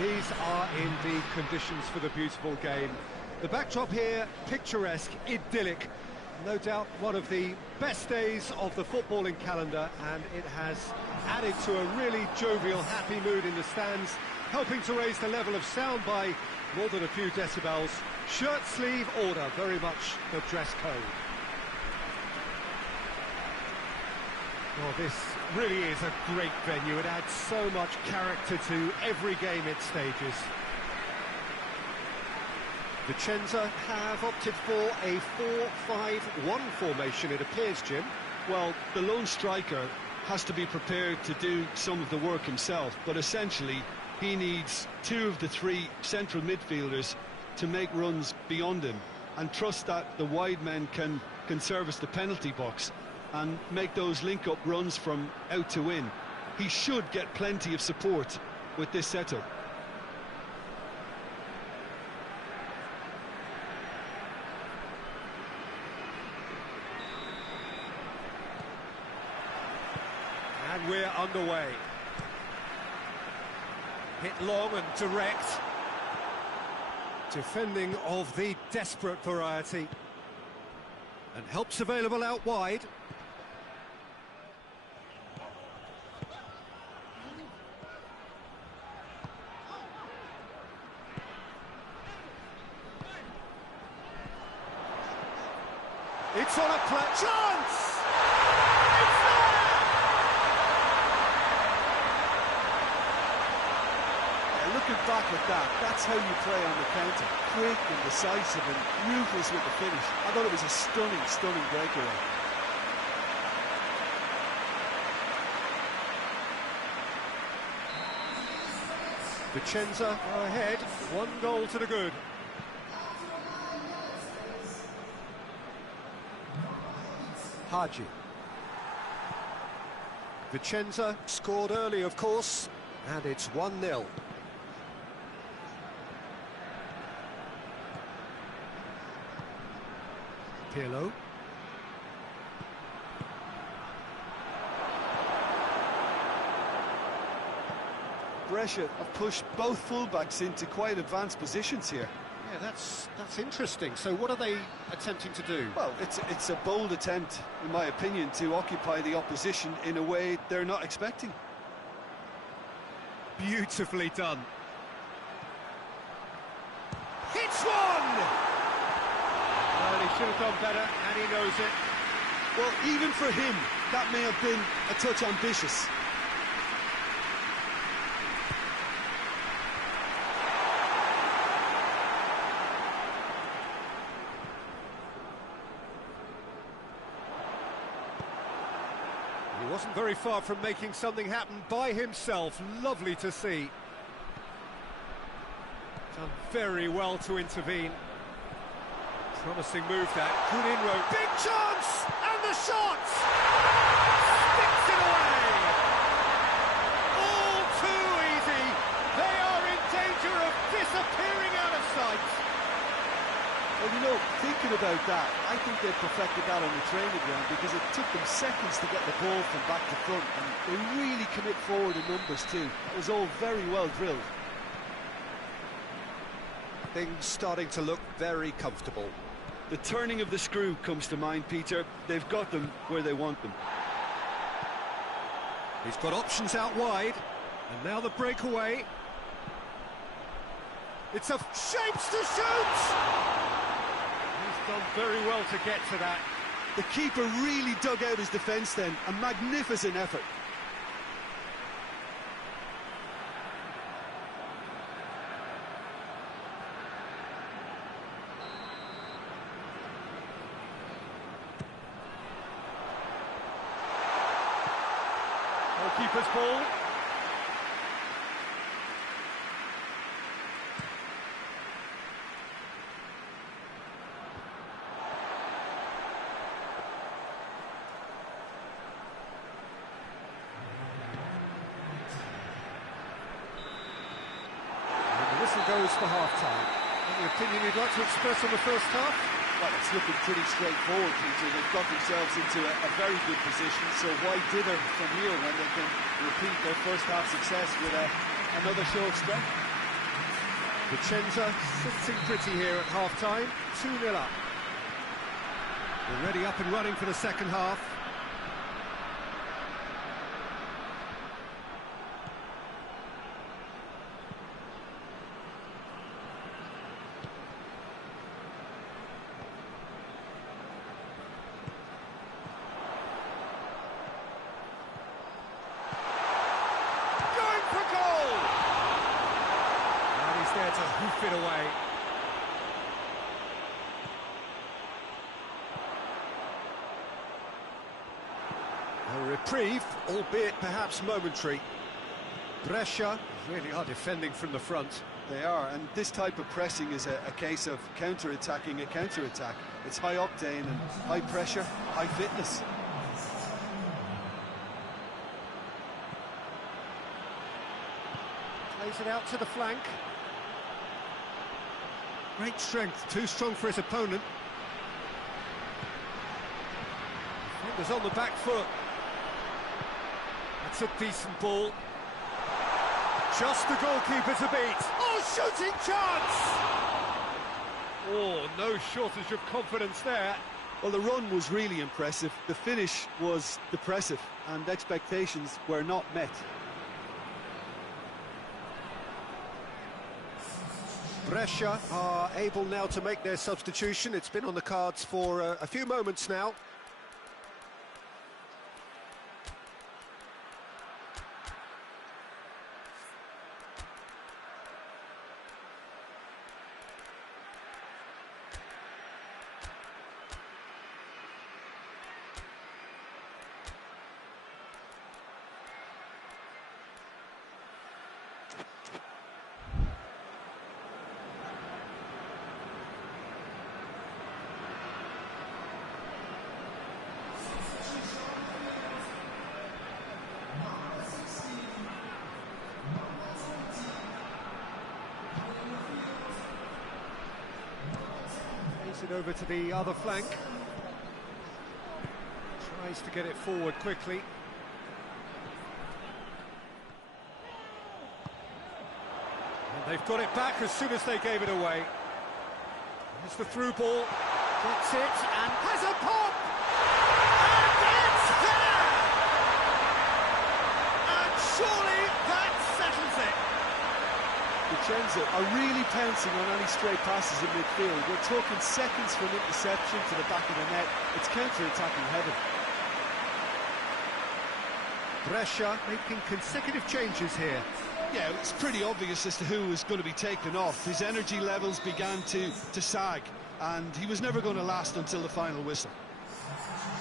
These are indeed conditions for the beautiful game. The backdrop here, picturesque, idyllic. No doubt one of the best days of the footballing calendar, and it has added to a really jovial, happy mood in the stands, helping to raise the level of sound by more than a few decibels. Shirt sleeve order, very much the dress code. Well, this really is a great venue. It adds so much character to every game it stages. Vicenza have opted for a 4-5-1 formation, it appears, Jim. Well, the lone striker has to be prepared to do some of the work himself, but essentially he needs two of the three central midfielders to make runs beyond him and trust that the wide men can service the penalty box and make those link-up runs from out to in. He should get plenty of support with this setup. And we're underway. Hit long and direct. Defending of the desperate variety. And help's available out wide. It's on a chance! It's there! Yeah, looking back at that, that's how you play on the counter. Quick and decisive and ruthless with the finish. I thought it was a stunning, stunning breakaway. Vicenza are ahead, 1 goal to the good. Haji. Vicenza scored early, of course, and it's 1-0. Pirlo. Brescia have pushed both fullbacks into quite advanced positions here. Yeah, that's interesting. So what are they attempting to do? Well, it's a bold attempt, in my opinion, to occupy the opposition in a way they're not expecting. Beautifully done. It's one! Well, he should have done better, and he knows it. Well, even for him, that may have been a touch ambitious. wasn't very far from making something happen by himself. Lovely to see. Done very well to intervene. Promising move that. Good inroad. Big chance! And the shot! Sticks it away! All too easy. They are in danger of disappearing out of sight. Well, you know, thinking about that, I think they perfected that on the training ground because it took them seconds to get the ball from back to front, and they really commit forward in numbers too. That was all very well drilled. Things starting to look very comfortable. The turning of the screw comes to mind, Peter. They've got them where they want them. He's got options out wide, and now the breakaway. It's a shapes to shoot! He's done very well to get to that. The keeper really dug out his defence then. A magnificent effort. Keeper's ball. And the whistle goes for half-time. Any opinion you'd like to express on the first half? Well, it's looking pretty straightforward, Peter. They've got themselves into a very good position, so why dither from here when they can repeat their first half success with another show of strength? VICENZA sitting pretty here at half-time, 2-0 up. They're ready up and running for the second half. There to hoof it away. A reprieve, albeit perhaps momentary. Brescia really are defending from the front. They are, and this type of pressing is a case of counter-attacking a counter-attack. It's high octane and high pressure, high fitness. Plays it out to the flank. Great strength, too strong for his opponent. Defenders on the back foot. That's a decent ball. Just the goalkeeper to beat. Oh, shooting chance! Oh, no shortage of confidence there. Well, the run was really impressive. The finish was depressive, and expectations were not met. Brescia are able now to make their substitution. It's been on the cards for a few moments now. It over to the other flank. Tries to get it forward quickly. And they've got it back as soon as they gave it away. There's the through ball. Gets it and has a pop! And it's there! And surely that settles it. VICENZA are really pouncing on any stray passes in midfield. We're talking seconds from interception to the back of the net. It's counter-attacking heaven. Brescia making consecutive changes here. Yeah, it's pretty obvious as to who was going to be taken off. His energy levels began to sag, and he was never going to last until the final whistle.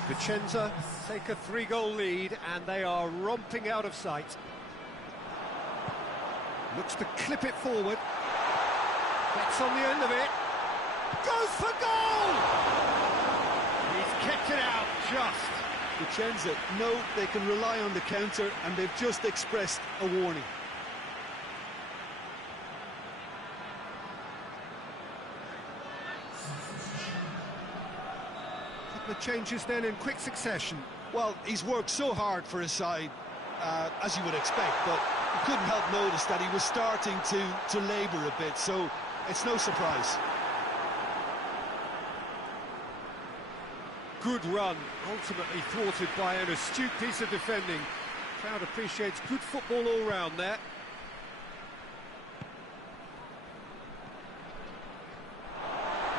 Vicenza take a 3-goal lead and they are romping out of sight. Looks to clip it forward. Gets on the end of it. Goes for goal! He's kept it out just. Vicenza know they can rely on the counter, and they've just expressed a warning. Couple of changes then in quick succession. Well, he's worked so hard for his side, as you would expect, but you couldn't help notice that he was starting to labour a bit, so it's no surprise. Good run, ultimately thwarted by an astute piece of defending. Crowd appreciates good football all round there.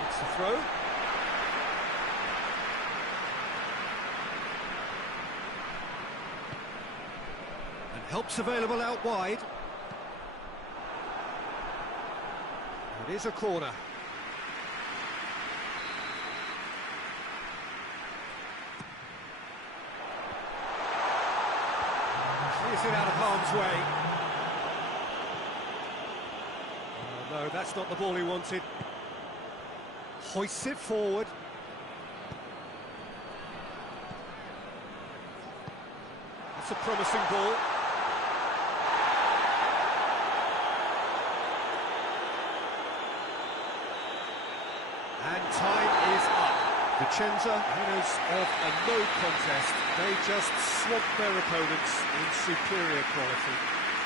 It's the throw. And help's available out wide. It is a corner. Clears it out of harm's way. Oh, no, that's not the ball he wanted. Hoists it forward. That's a promising ball. And time is up. Vicenza, winners of a no contest. They just swamped their opponents in superior quality.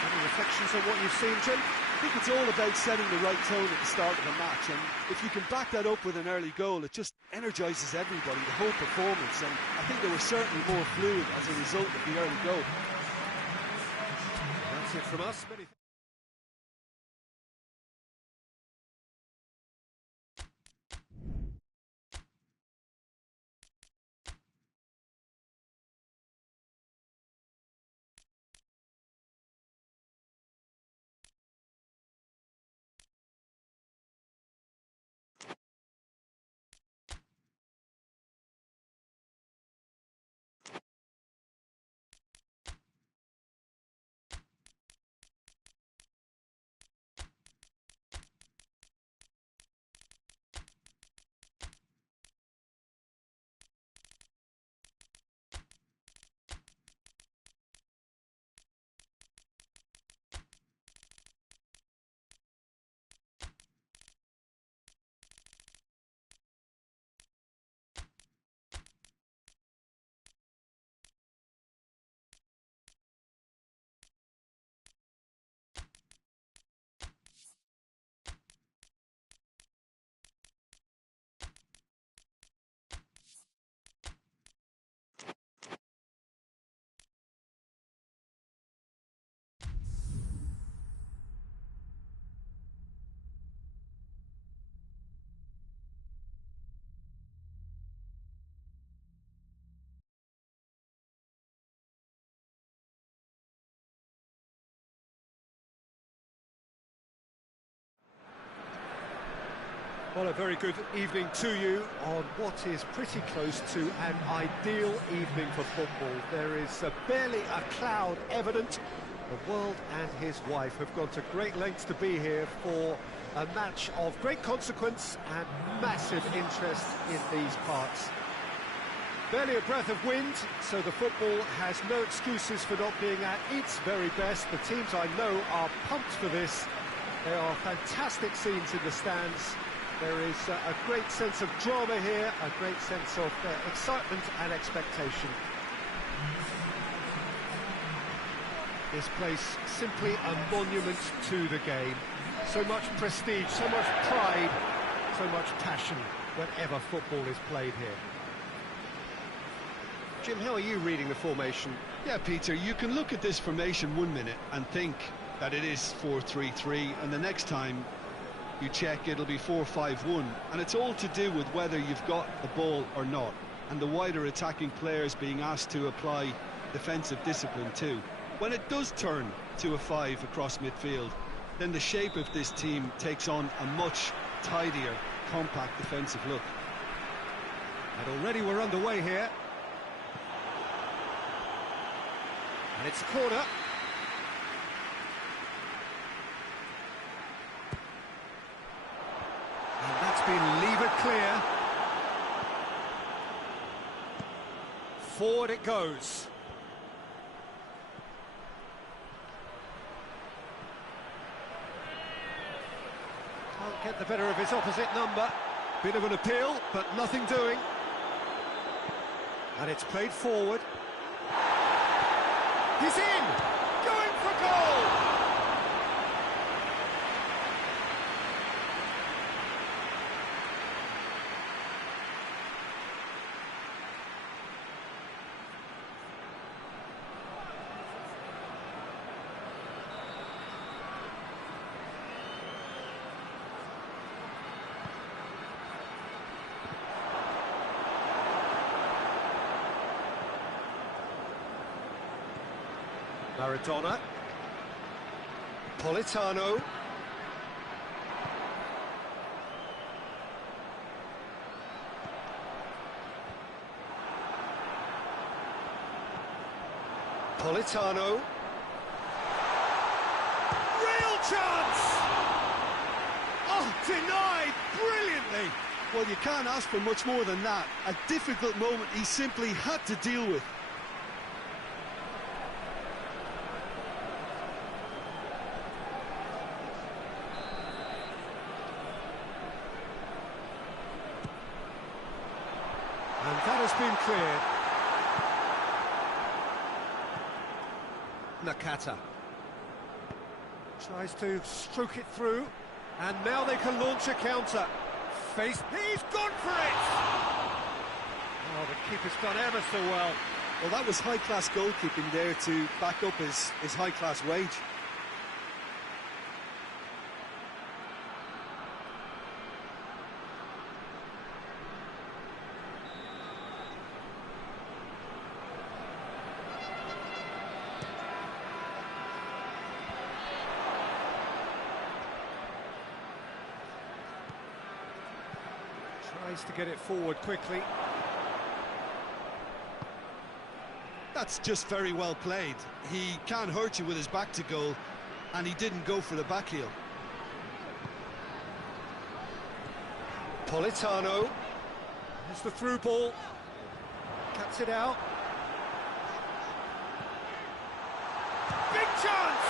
Any reflections on what you've seen, Jim? I think it's all about setting the right tone at the start of a match, and if you can back that up with an early goal, it just energises everybody, the whole performance, and I think they were certainly more fluid as a result of the early goal. That's it from us. Well, a very good evening to you on what is pretty close to an ideal evening for football. There is barely a cloud evident. The world and his wife have gone to great lengths to be here for a match of great consequence and massive interest in these parts. Barely a breath of wind, so the football has no excuses for not being at its very best. The teams I know are pumped for this. There are fantastic scenes in the stands. There is a great sense of drama here, a great sense of excitement and expectation. This place simply a monument to the game. So much prestige, so much pride, so much passion whenever football is played here. Jim, how are you reading the formation? Yeah, Peter, you can look at this formation 1 minute and think that it is 4-3-3, and the next time you check, it'll be 4-5-1, and it's all to do with whether you've got the ball or not, and the wider attacking players being asked to apply defensive discipline too. When it does turn to a 5 across midfield, then the shape of this team takes on a much tidier, compact defensive look. And already we're underway here. And it's a corner. And that's been levered clear. Forward it goes. Can't get the better of his opposite number. Bit of an appeal, but nothing doing. And it's played forward. He's in! Going for goal! Maradona, Politano, Politano, real chance! Oh, denied brilliantly! Well, you can't ask for much more than that. A difficult moment he simply had to deal with. And that has been cleared. Nakata tries to stroke it through, and now they can launch a counter. He's gone for it! Oh, the keeper's done ever so well. Well, that was high-class goalkeeping there to back up his high-class wage. Tries to get it forward quickly. That's just very well played. He can't hurt you with his back to goal, and he didn't go for the back heel. Politano. There's the through ball. Cuts it out. Big chance!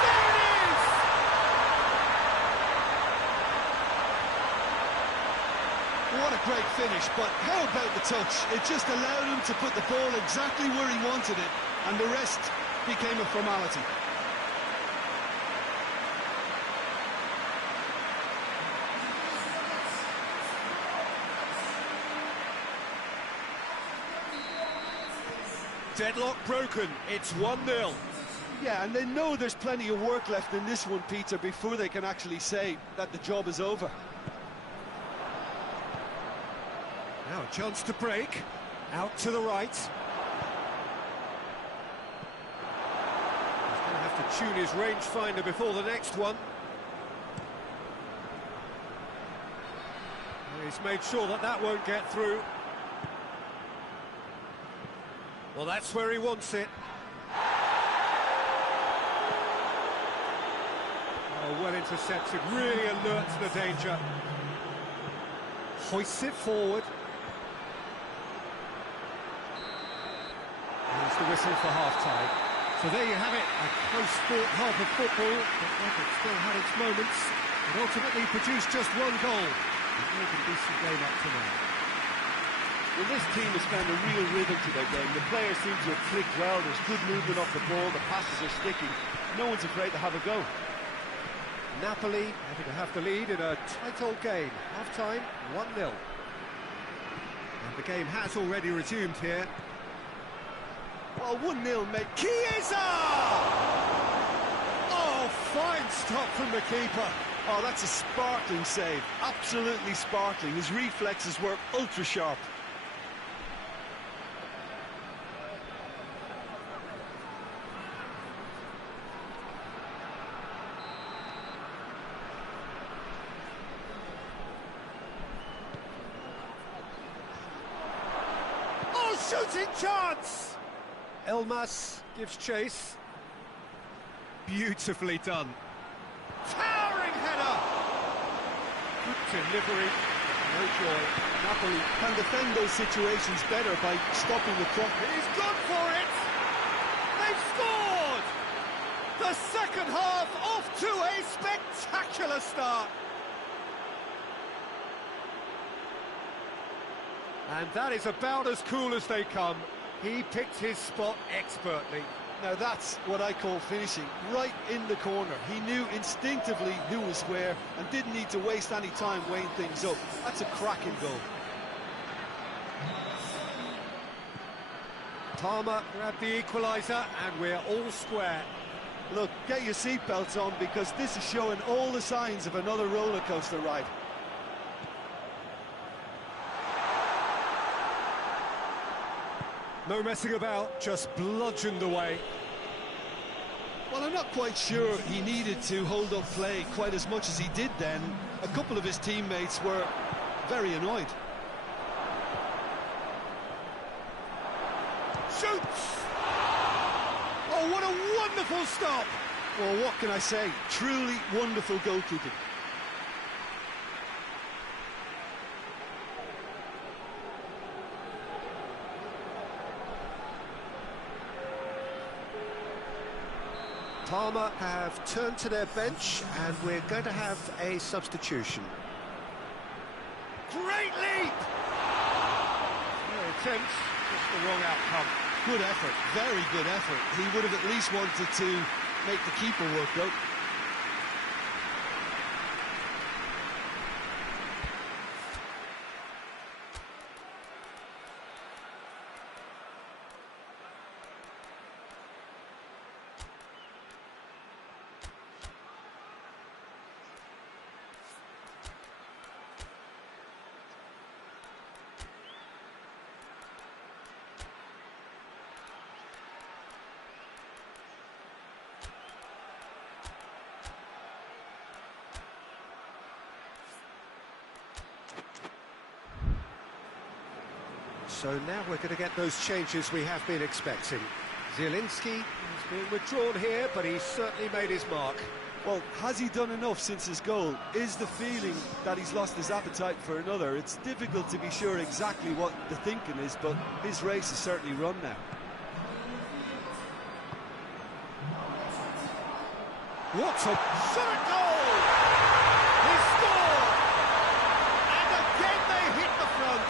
There it is! What a great finish, but how about the touch? It just allowed him to put the ball exactly where he wanted it, and the rest became a formality. Deadlock broken, it's 1-0. Yeah, and they know there's plenty of work left in this one, Peter, before they can actually say that the job is over. Now a chance to break, out to the right. He's going to have to tune his rangefinder before the next one. He's made sure that that won't get through. Well, that's where he wants it. Oh, well intercepted, really alert to the danger. Hoists it forward. Here's the whistle for half-time. So there you have it, a close-fought half of football, but it still had its moments. It ultimately produced just one goal. A very decent game up to now. Well, this team has found a real rhythm to their game. The players seem to have clicked well. There's good movement off the ball. The passes are sticking. No one's afraid to have a go. Napoli happy to have the lead in a tight old game. Half-time, 1-0. And the game has already resumed here. Well, 1-0, mate. Chiesa! Oh, fine stop from the keeper. Oh, that's a sparkling save. Absolutely sparkling. His reflexes were ultra-sharp. Shooting chance! Elmas gives chase. Beautifully done. Towering header! Good delivery. No joy. Napoli can defend those situations better by stopping the cross. He's gone for it! They've scored! The second half off to a spectacular start. And that is about as cool as they come. He picked his spot expertly. Now that's what I call finishing, right in the corner. He knew instinctively who was where and didn't need to waste any time weighing things up. That's a cracking goal. Palmer grabbed the equaliser and we're all square. Look, get your seatbelts on because this is showing all the signs of another roller coaster ride. No messing about, just bludgeoned away. Well, I'm not quite sure he needed to hold up play quite as much as he did then. A couple of his teammates were very annoyed. Shoots! Oh, what a wonderful stop! Well, what can I say? Truly wonderful goalkeeping. Parma have turned to their bench and we're going to have a substitution. Great leap! Very tense, just the wrong outcome. Good effort, very good effort. He would have at least wanted to make the keeper work though. So now we're going to get those changes we have been expecting. Zielinski has been withdrawn here, but he's certainly made his mark. Well, has he done enough since his goal? Is the feeling that he's lost his appetite for another? It's difficult to be sure exactly what the thinking is, but his race is certainly run now. What a shot at goal! He scored! And again they hit the front.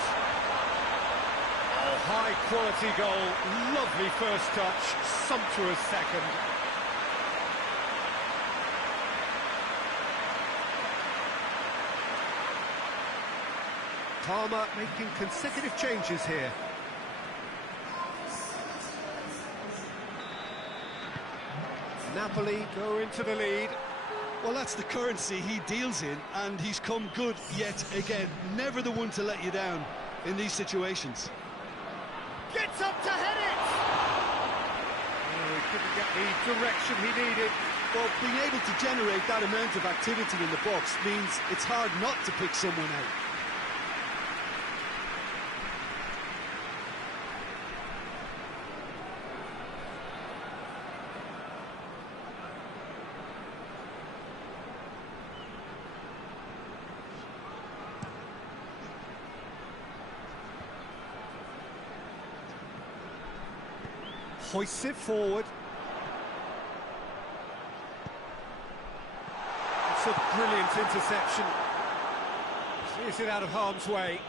Oh, high quality goal, lovely first touch, sumptuous second. Palmer making consecutive changes here. Napoli go into the lead. Well, that's the currency he deals in, and he's come good yet again. Never the one to let you down in these situations. Gets up to head it! Oh, he couldn't get the direction he needed. Well, being able to generate that amount of activity in the box means it's hard not to pick someone out. Hoists it forward. It's a brilliant interception. Clears it out of harm's way.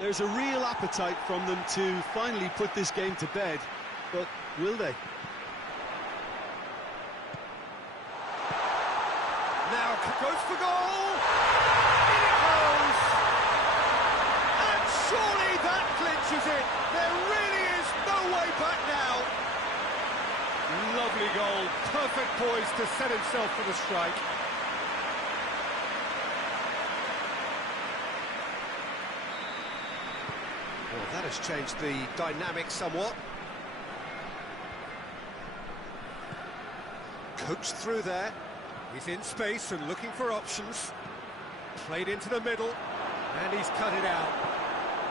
There's a real appetite from them to finally put this game to bed, but will they? Now goes for goal! In it goes! And surely that clinches it! There really is no way back now! Lovely goal, perfect poise to set himself for the strike. Well, that has changed the dynamic somewhat. Coached through there. He's in space and looking for options. Played into the middle, and he's cut it out.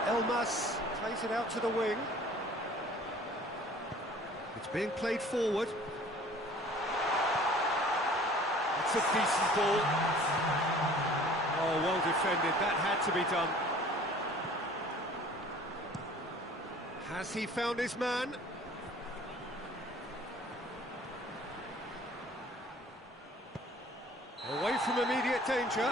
Elmas plays it out to the wing. It's being played forward. It's a decent ball. Oh, well defended. That had to be done. Has he found his man? Away from immediate danger.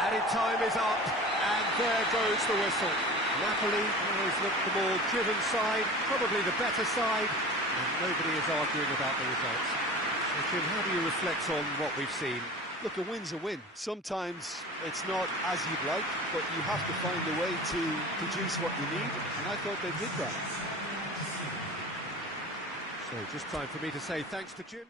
Added time is up, and there goes the whistle. Napoli always looked the more driven side, probably the better side, and nobody is arguing about the results. So, Jim, how do you reflect on what we've seen? Look, a win's a win. Sometimes it's not as you'd like, but you have to find a way to produce what you need, and I thought they did that. So, just time for me to say thanks to Jim.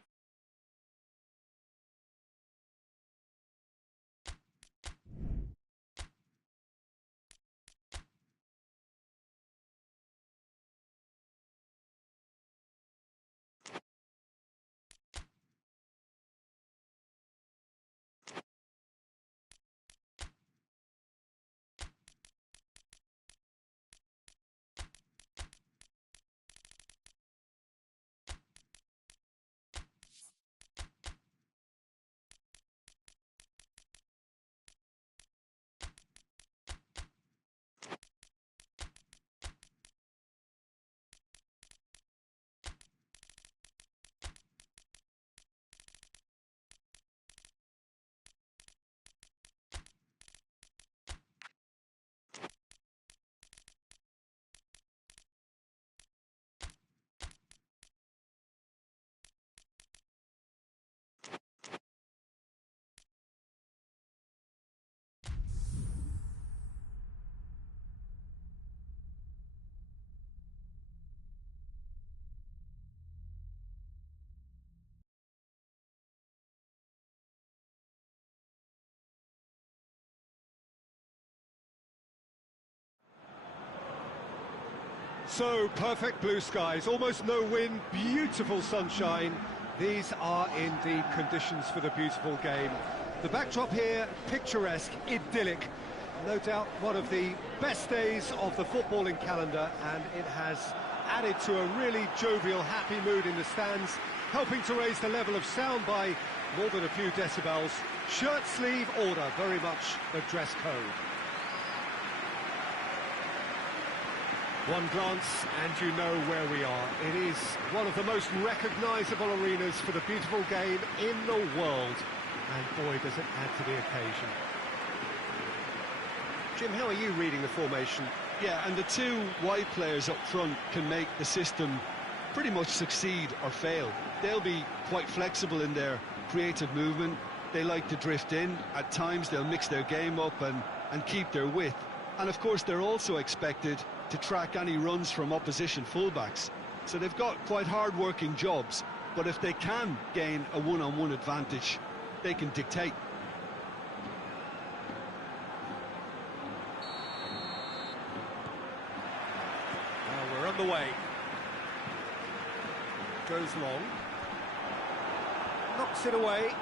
So, perfect blue skies, almost no wind, beautiful sunshine. These are indeed conditions for the beautiful game. The backdrop here, picturesque, idyllic. No doubt one of the best days of the footballing calendar, and it has added to a really jovial, happy mood in the stands, helping to raise the level of sound by more than a few decibels. Shirt sleeve order, very much the dress code. One glance and you know where we are. It is one of the most recognisable arenas for the beautiful game in the world. And boy, does it add to the occasion. Jim, how are you reading the formation? Yeah, and the two wide players up front can make the system pretty much succeed or fail. They'll be quite flexible in their creative movement. They like to drift in. At times they'll mix their game up and keep their width. And of course they're also expected to track any runs from opposition fullbacks. So they've got quite hard-working jobs, but if they can gain a one-on-one advantage, they can dictate. Well, we're underway. Goes long. Knocks it away.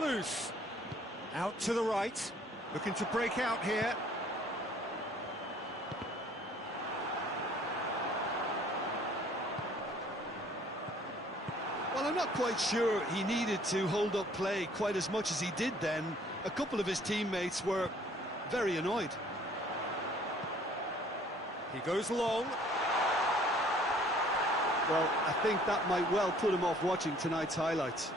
Loose. Out to the right, looking to break out here. Well, I'm not quite sure he needed to hold up play quite as much as he did then. A couple of his teammates were very annoyed. He goes long. Well, I think that might well put him off watching tonight's highlights.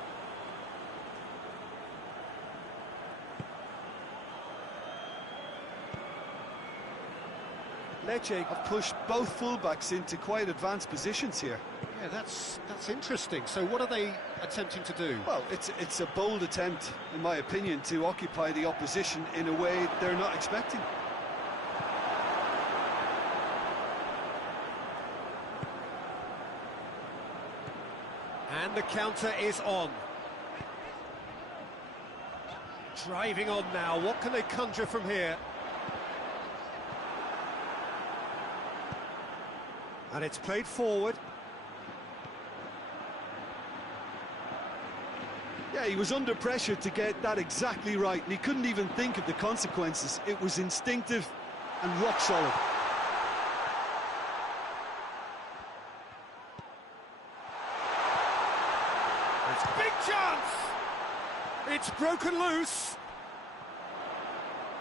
Lecce have pushed both fullbacks into quite advanced positions here. Yeah, that's interesting. So what are they attempting to do? Well, it's a bold attempt, in my opinion, to occupy the opposition in a way they're not expecting. And the counter is on. Driving on now. What can they conjure from here? And it's played forward. he was under pressure to get that exactly right, and he couldn't even think of the consequences. It was instinctive and rock solid. It's a big chance! It's broken loose.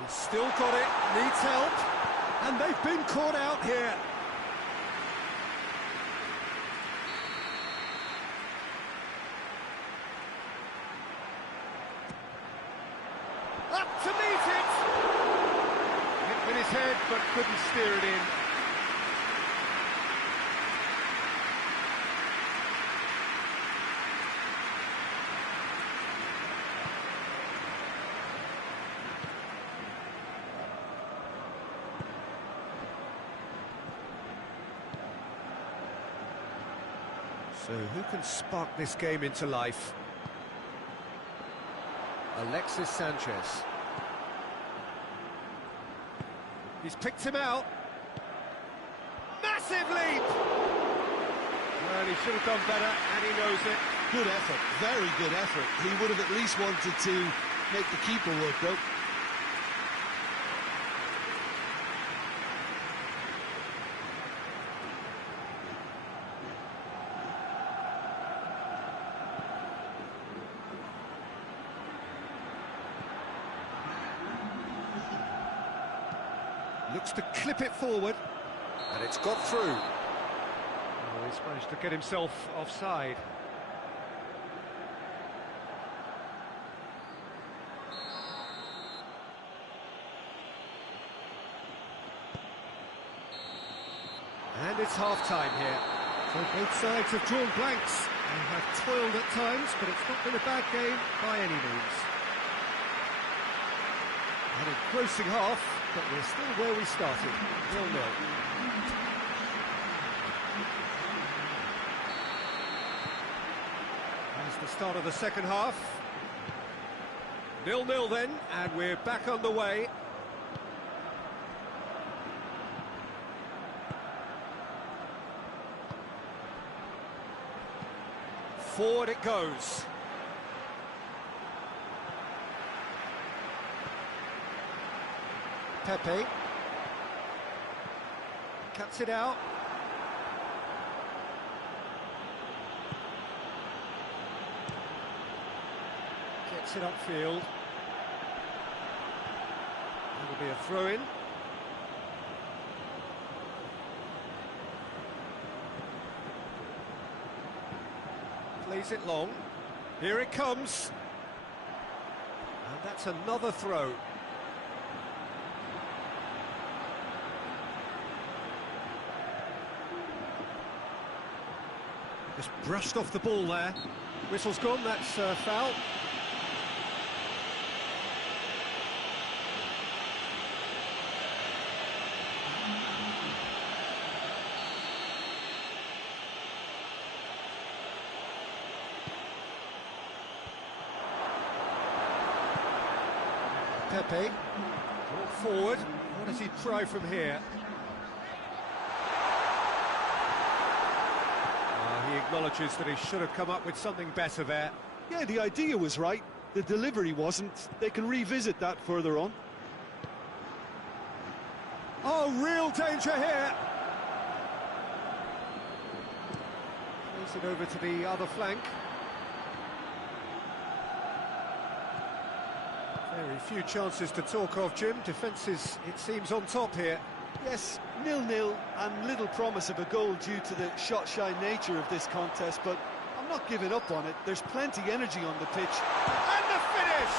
He's still got it, needs help, and they've been caught out here. Up to meet it! Hit with his head, but couldn't steer it in. So who can spark this game into life? Alexis Sanchez. He's picked him out. Massive leap! Well, he should have done better, and he knows it. Good effort, very good effort. He would have at least wanted to make the keeper work, though. Looks to clip it forward, and it's got through. Oh, he's managed to get himself offside. And it's half-time here. So both sides have drawn blanks and have toiled at times, but it's not been a bad game by any means. An engrossing half, but we're still where we started, 0-0. That's the start of the second half. 0-0 then, and we're back on the way. Forward it goes. Pepe cuts it out. Gets it upfield. That'll be a throw-in. Plays it long. Here it comes. And that's another throw. Just brushed off the ball there. Whistle's gone, that's foul. Pepe, brought forward. What does he try from here? He acknowledges that he should have come up with something better there. Yeah, the idea was right, the delivery wasn't. They can revisit that further on. Oh, real danger here! Plays it over to the other flank. Very few chances to talk of, Jim. Defence is, it seems, on top here. Yes, 0-0 and little promise of a goal due to the shot-shy nature of this contest, but I'm not giving up on it. There's plenty energy on the pitch. And the finish!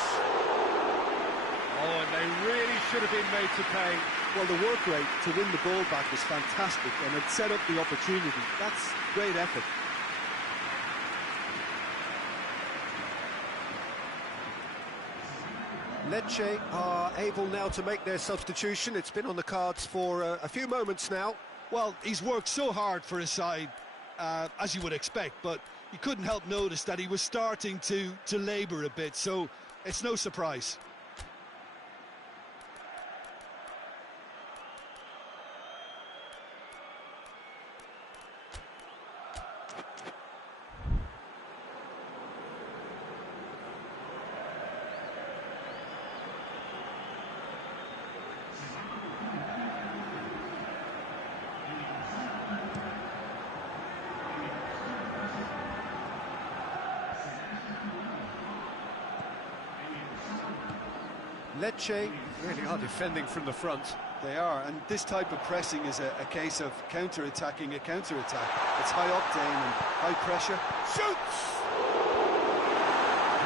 Oh, and they really should have been made to pay. Well, the work rate to win the ball back was fantastic, and it set up the opportunity. That's great effort. Lecce are able now to make their substitution. It's been on the cards for a few moments now. Well, he's worked so hard for his side, as you would expect, but you couldn't help notice that he was starting to labour a bit, so it's no surprise. Lecce really are defending from the front. They are, and this type of pressing is a case of counter-attacking a counter-attack. It's high octane and high pressure. Shoots!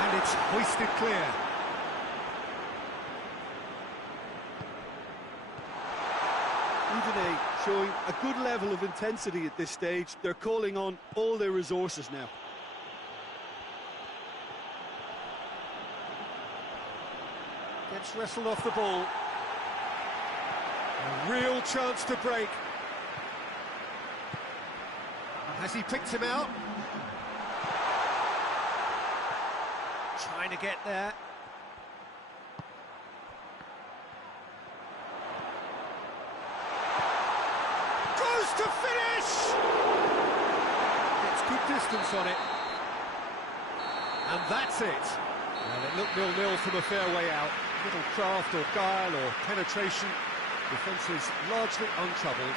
And it's hoisted clear. Udine showing a good level of intensity at this stage. They're calling on all their resources now. Gets wrestled off the ball. A real chance to break. Has he picked him out? Trying to get there. Goes to finish! Gets good distance on it. And that's it. Well, it looked 0-0 from a fair way out. Little craft or guile or penetration. Defence is largely untroubled.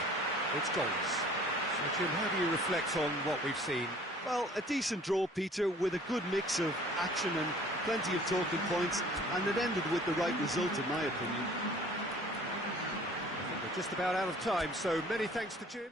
It's goals. So, Jim, how do you reflect on what we've seen? Well, a decent draw, Peter, with a good mix of action and plenty of talking points, and it ended with the right result, in my opinion. I think we're just about out of time, so many thanks to Jim.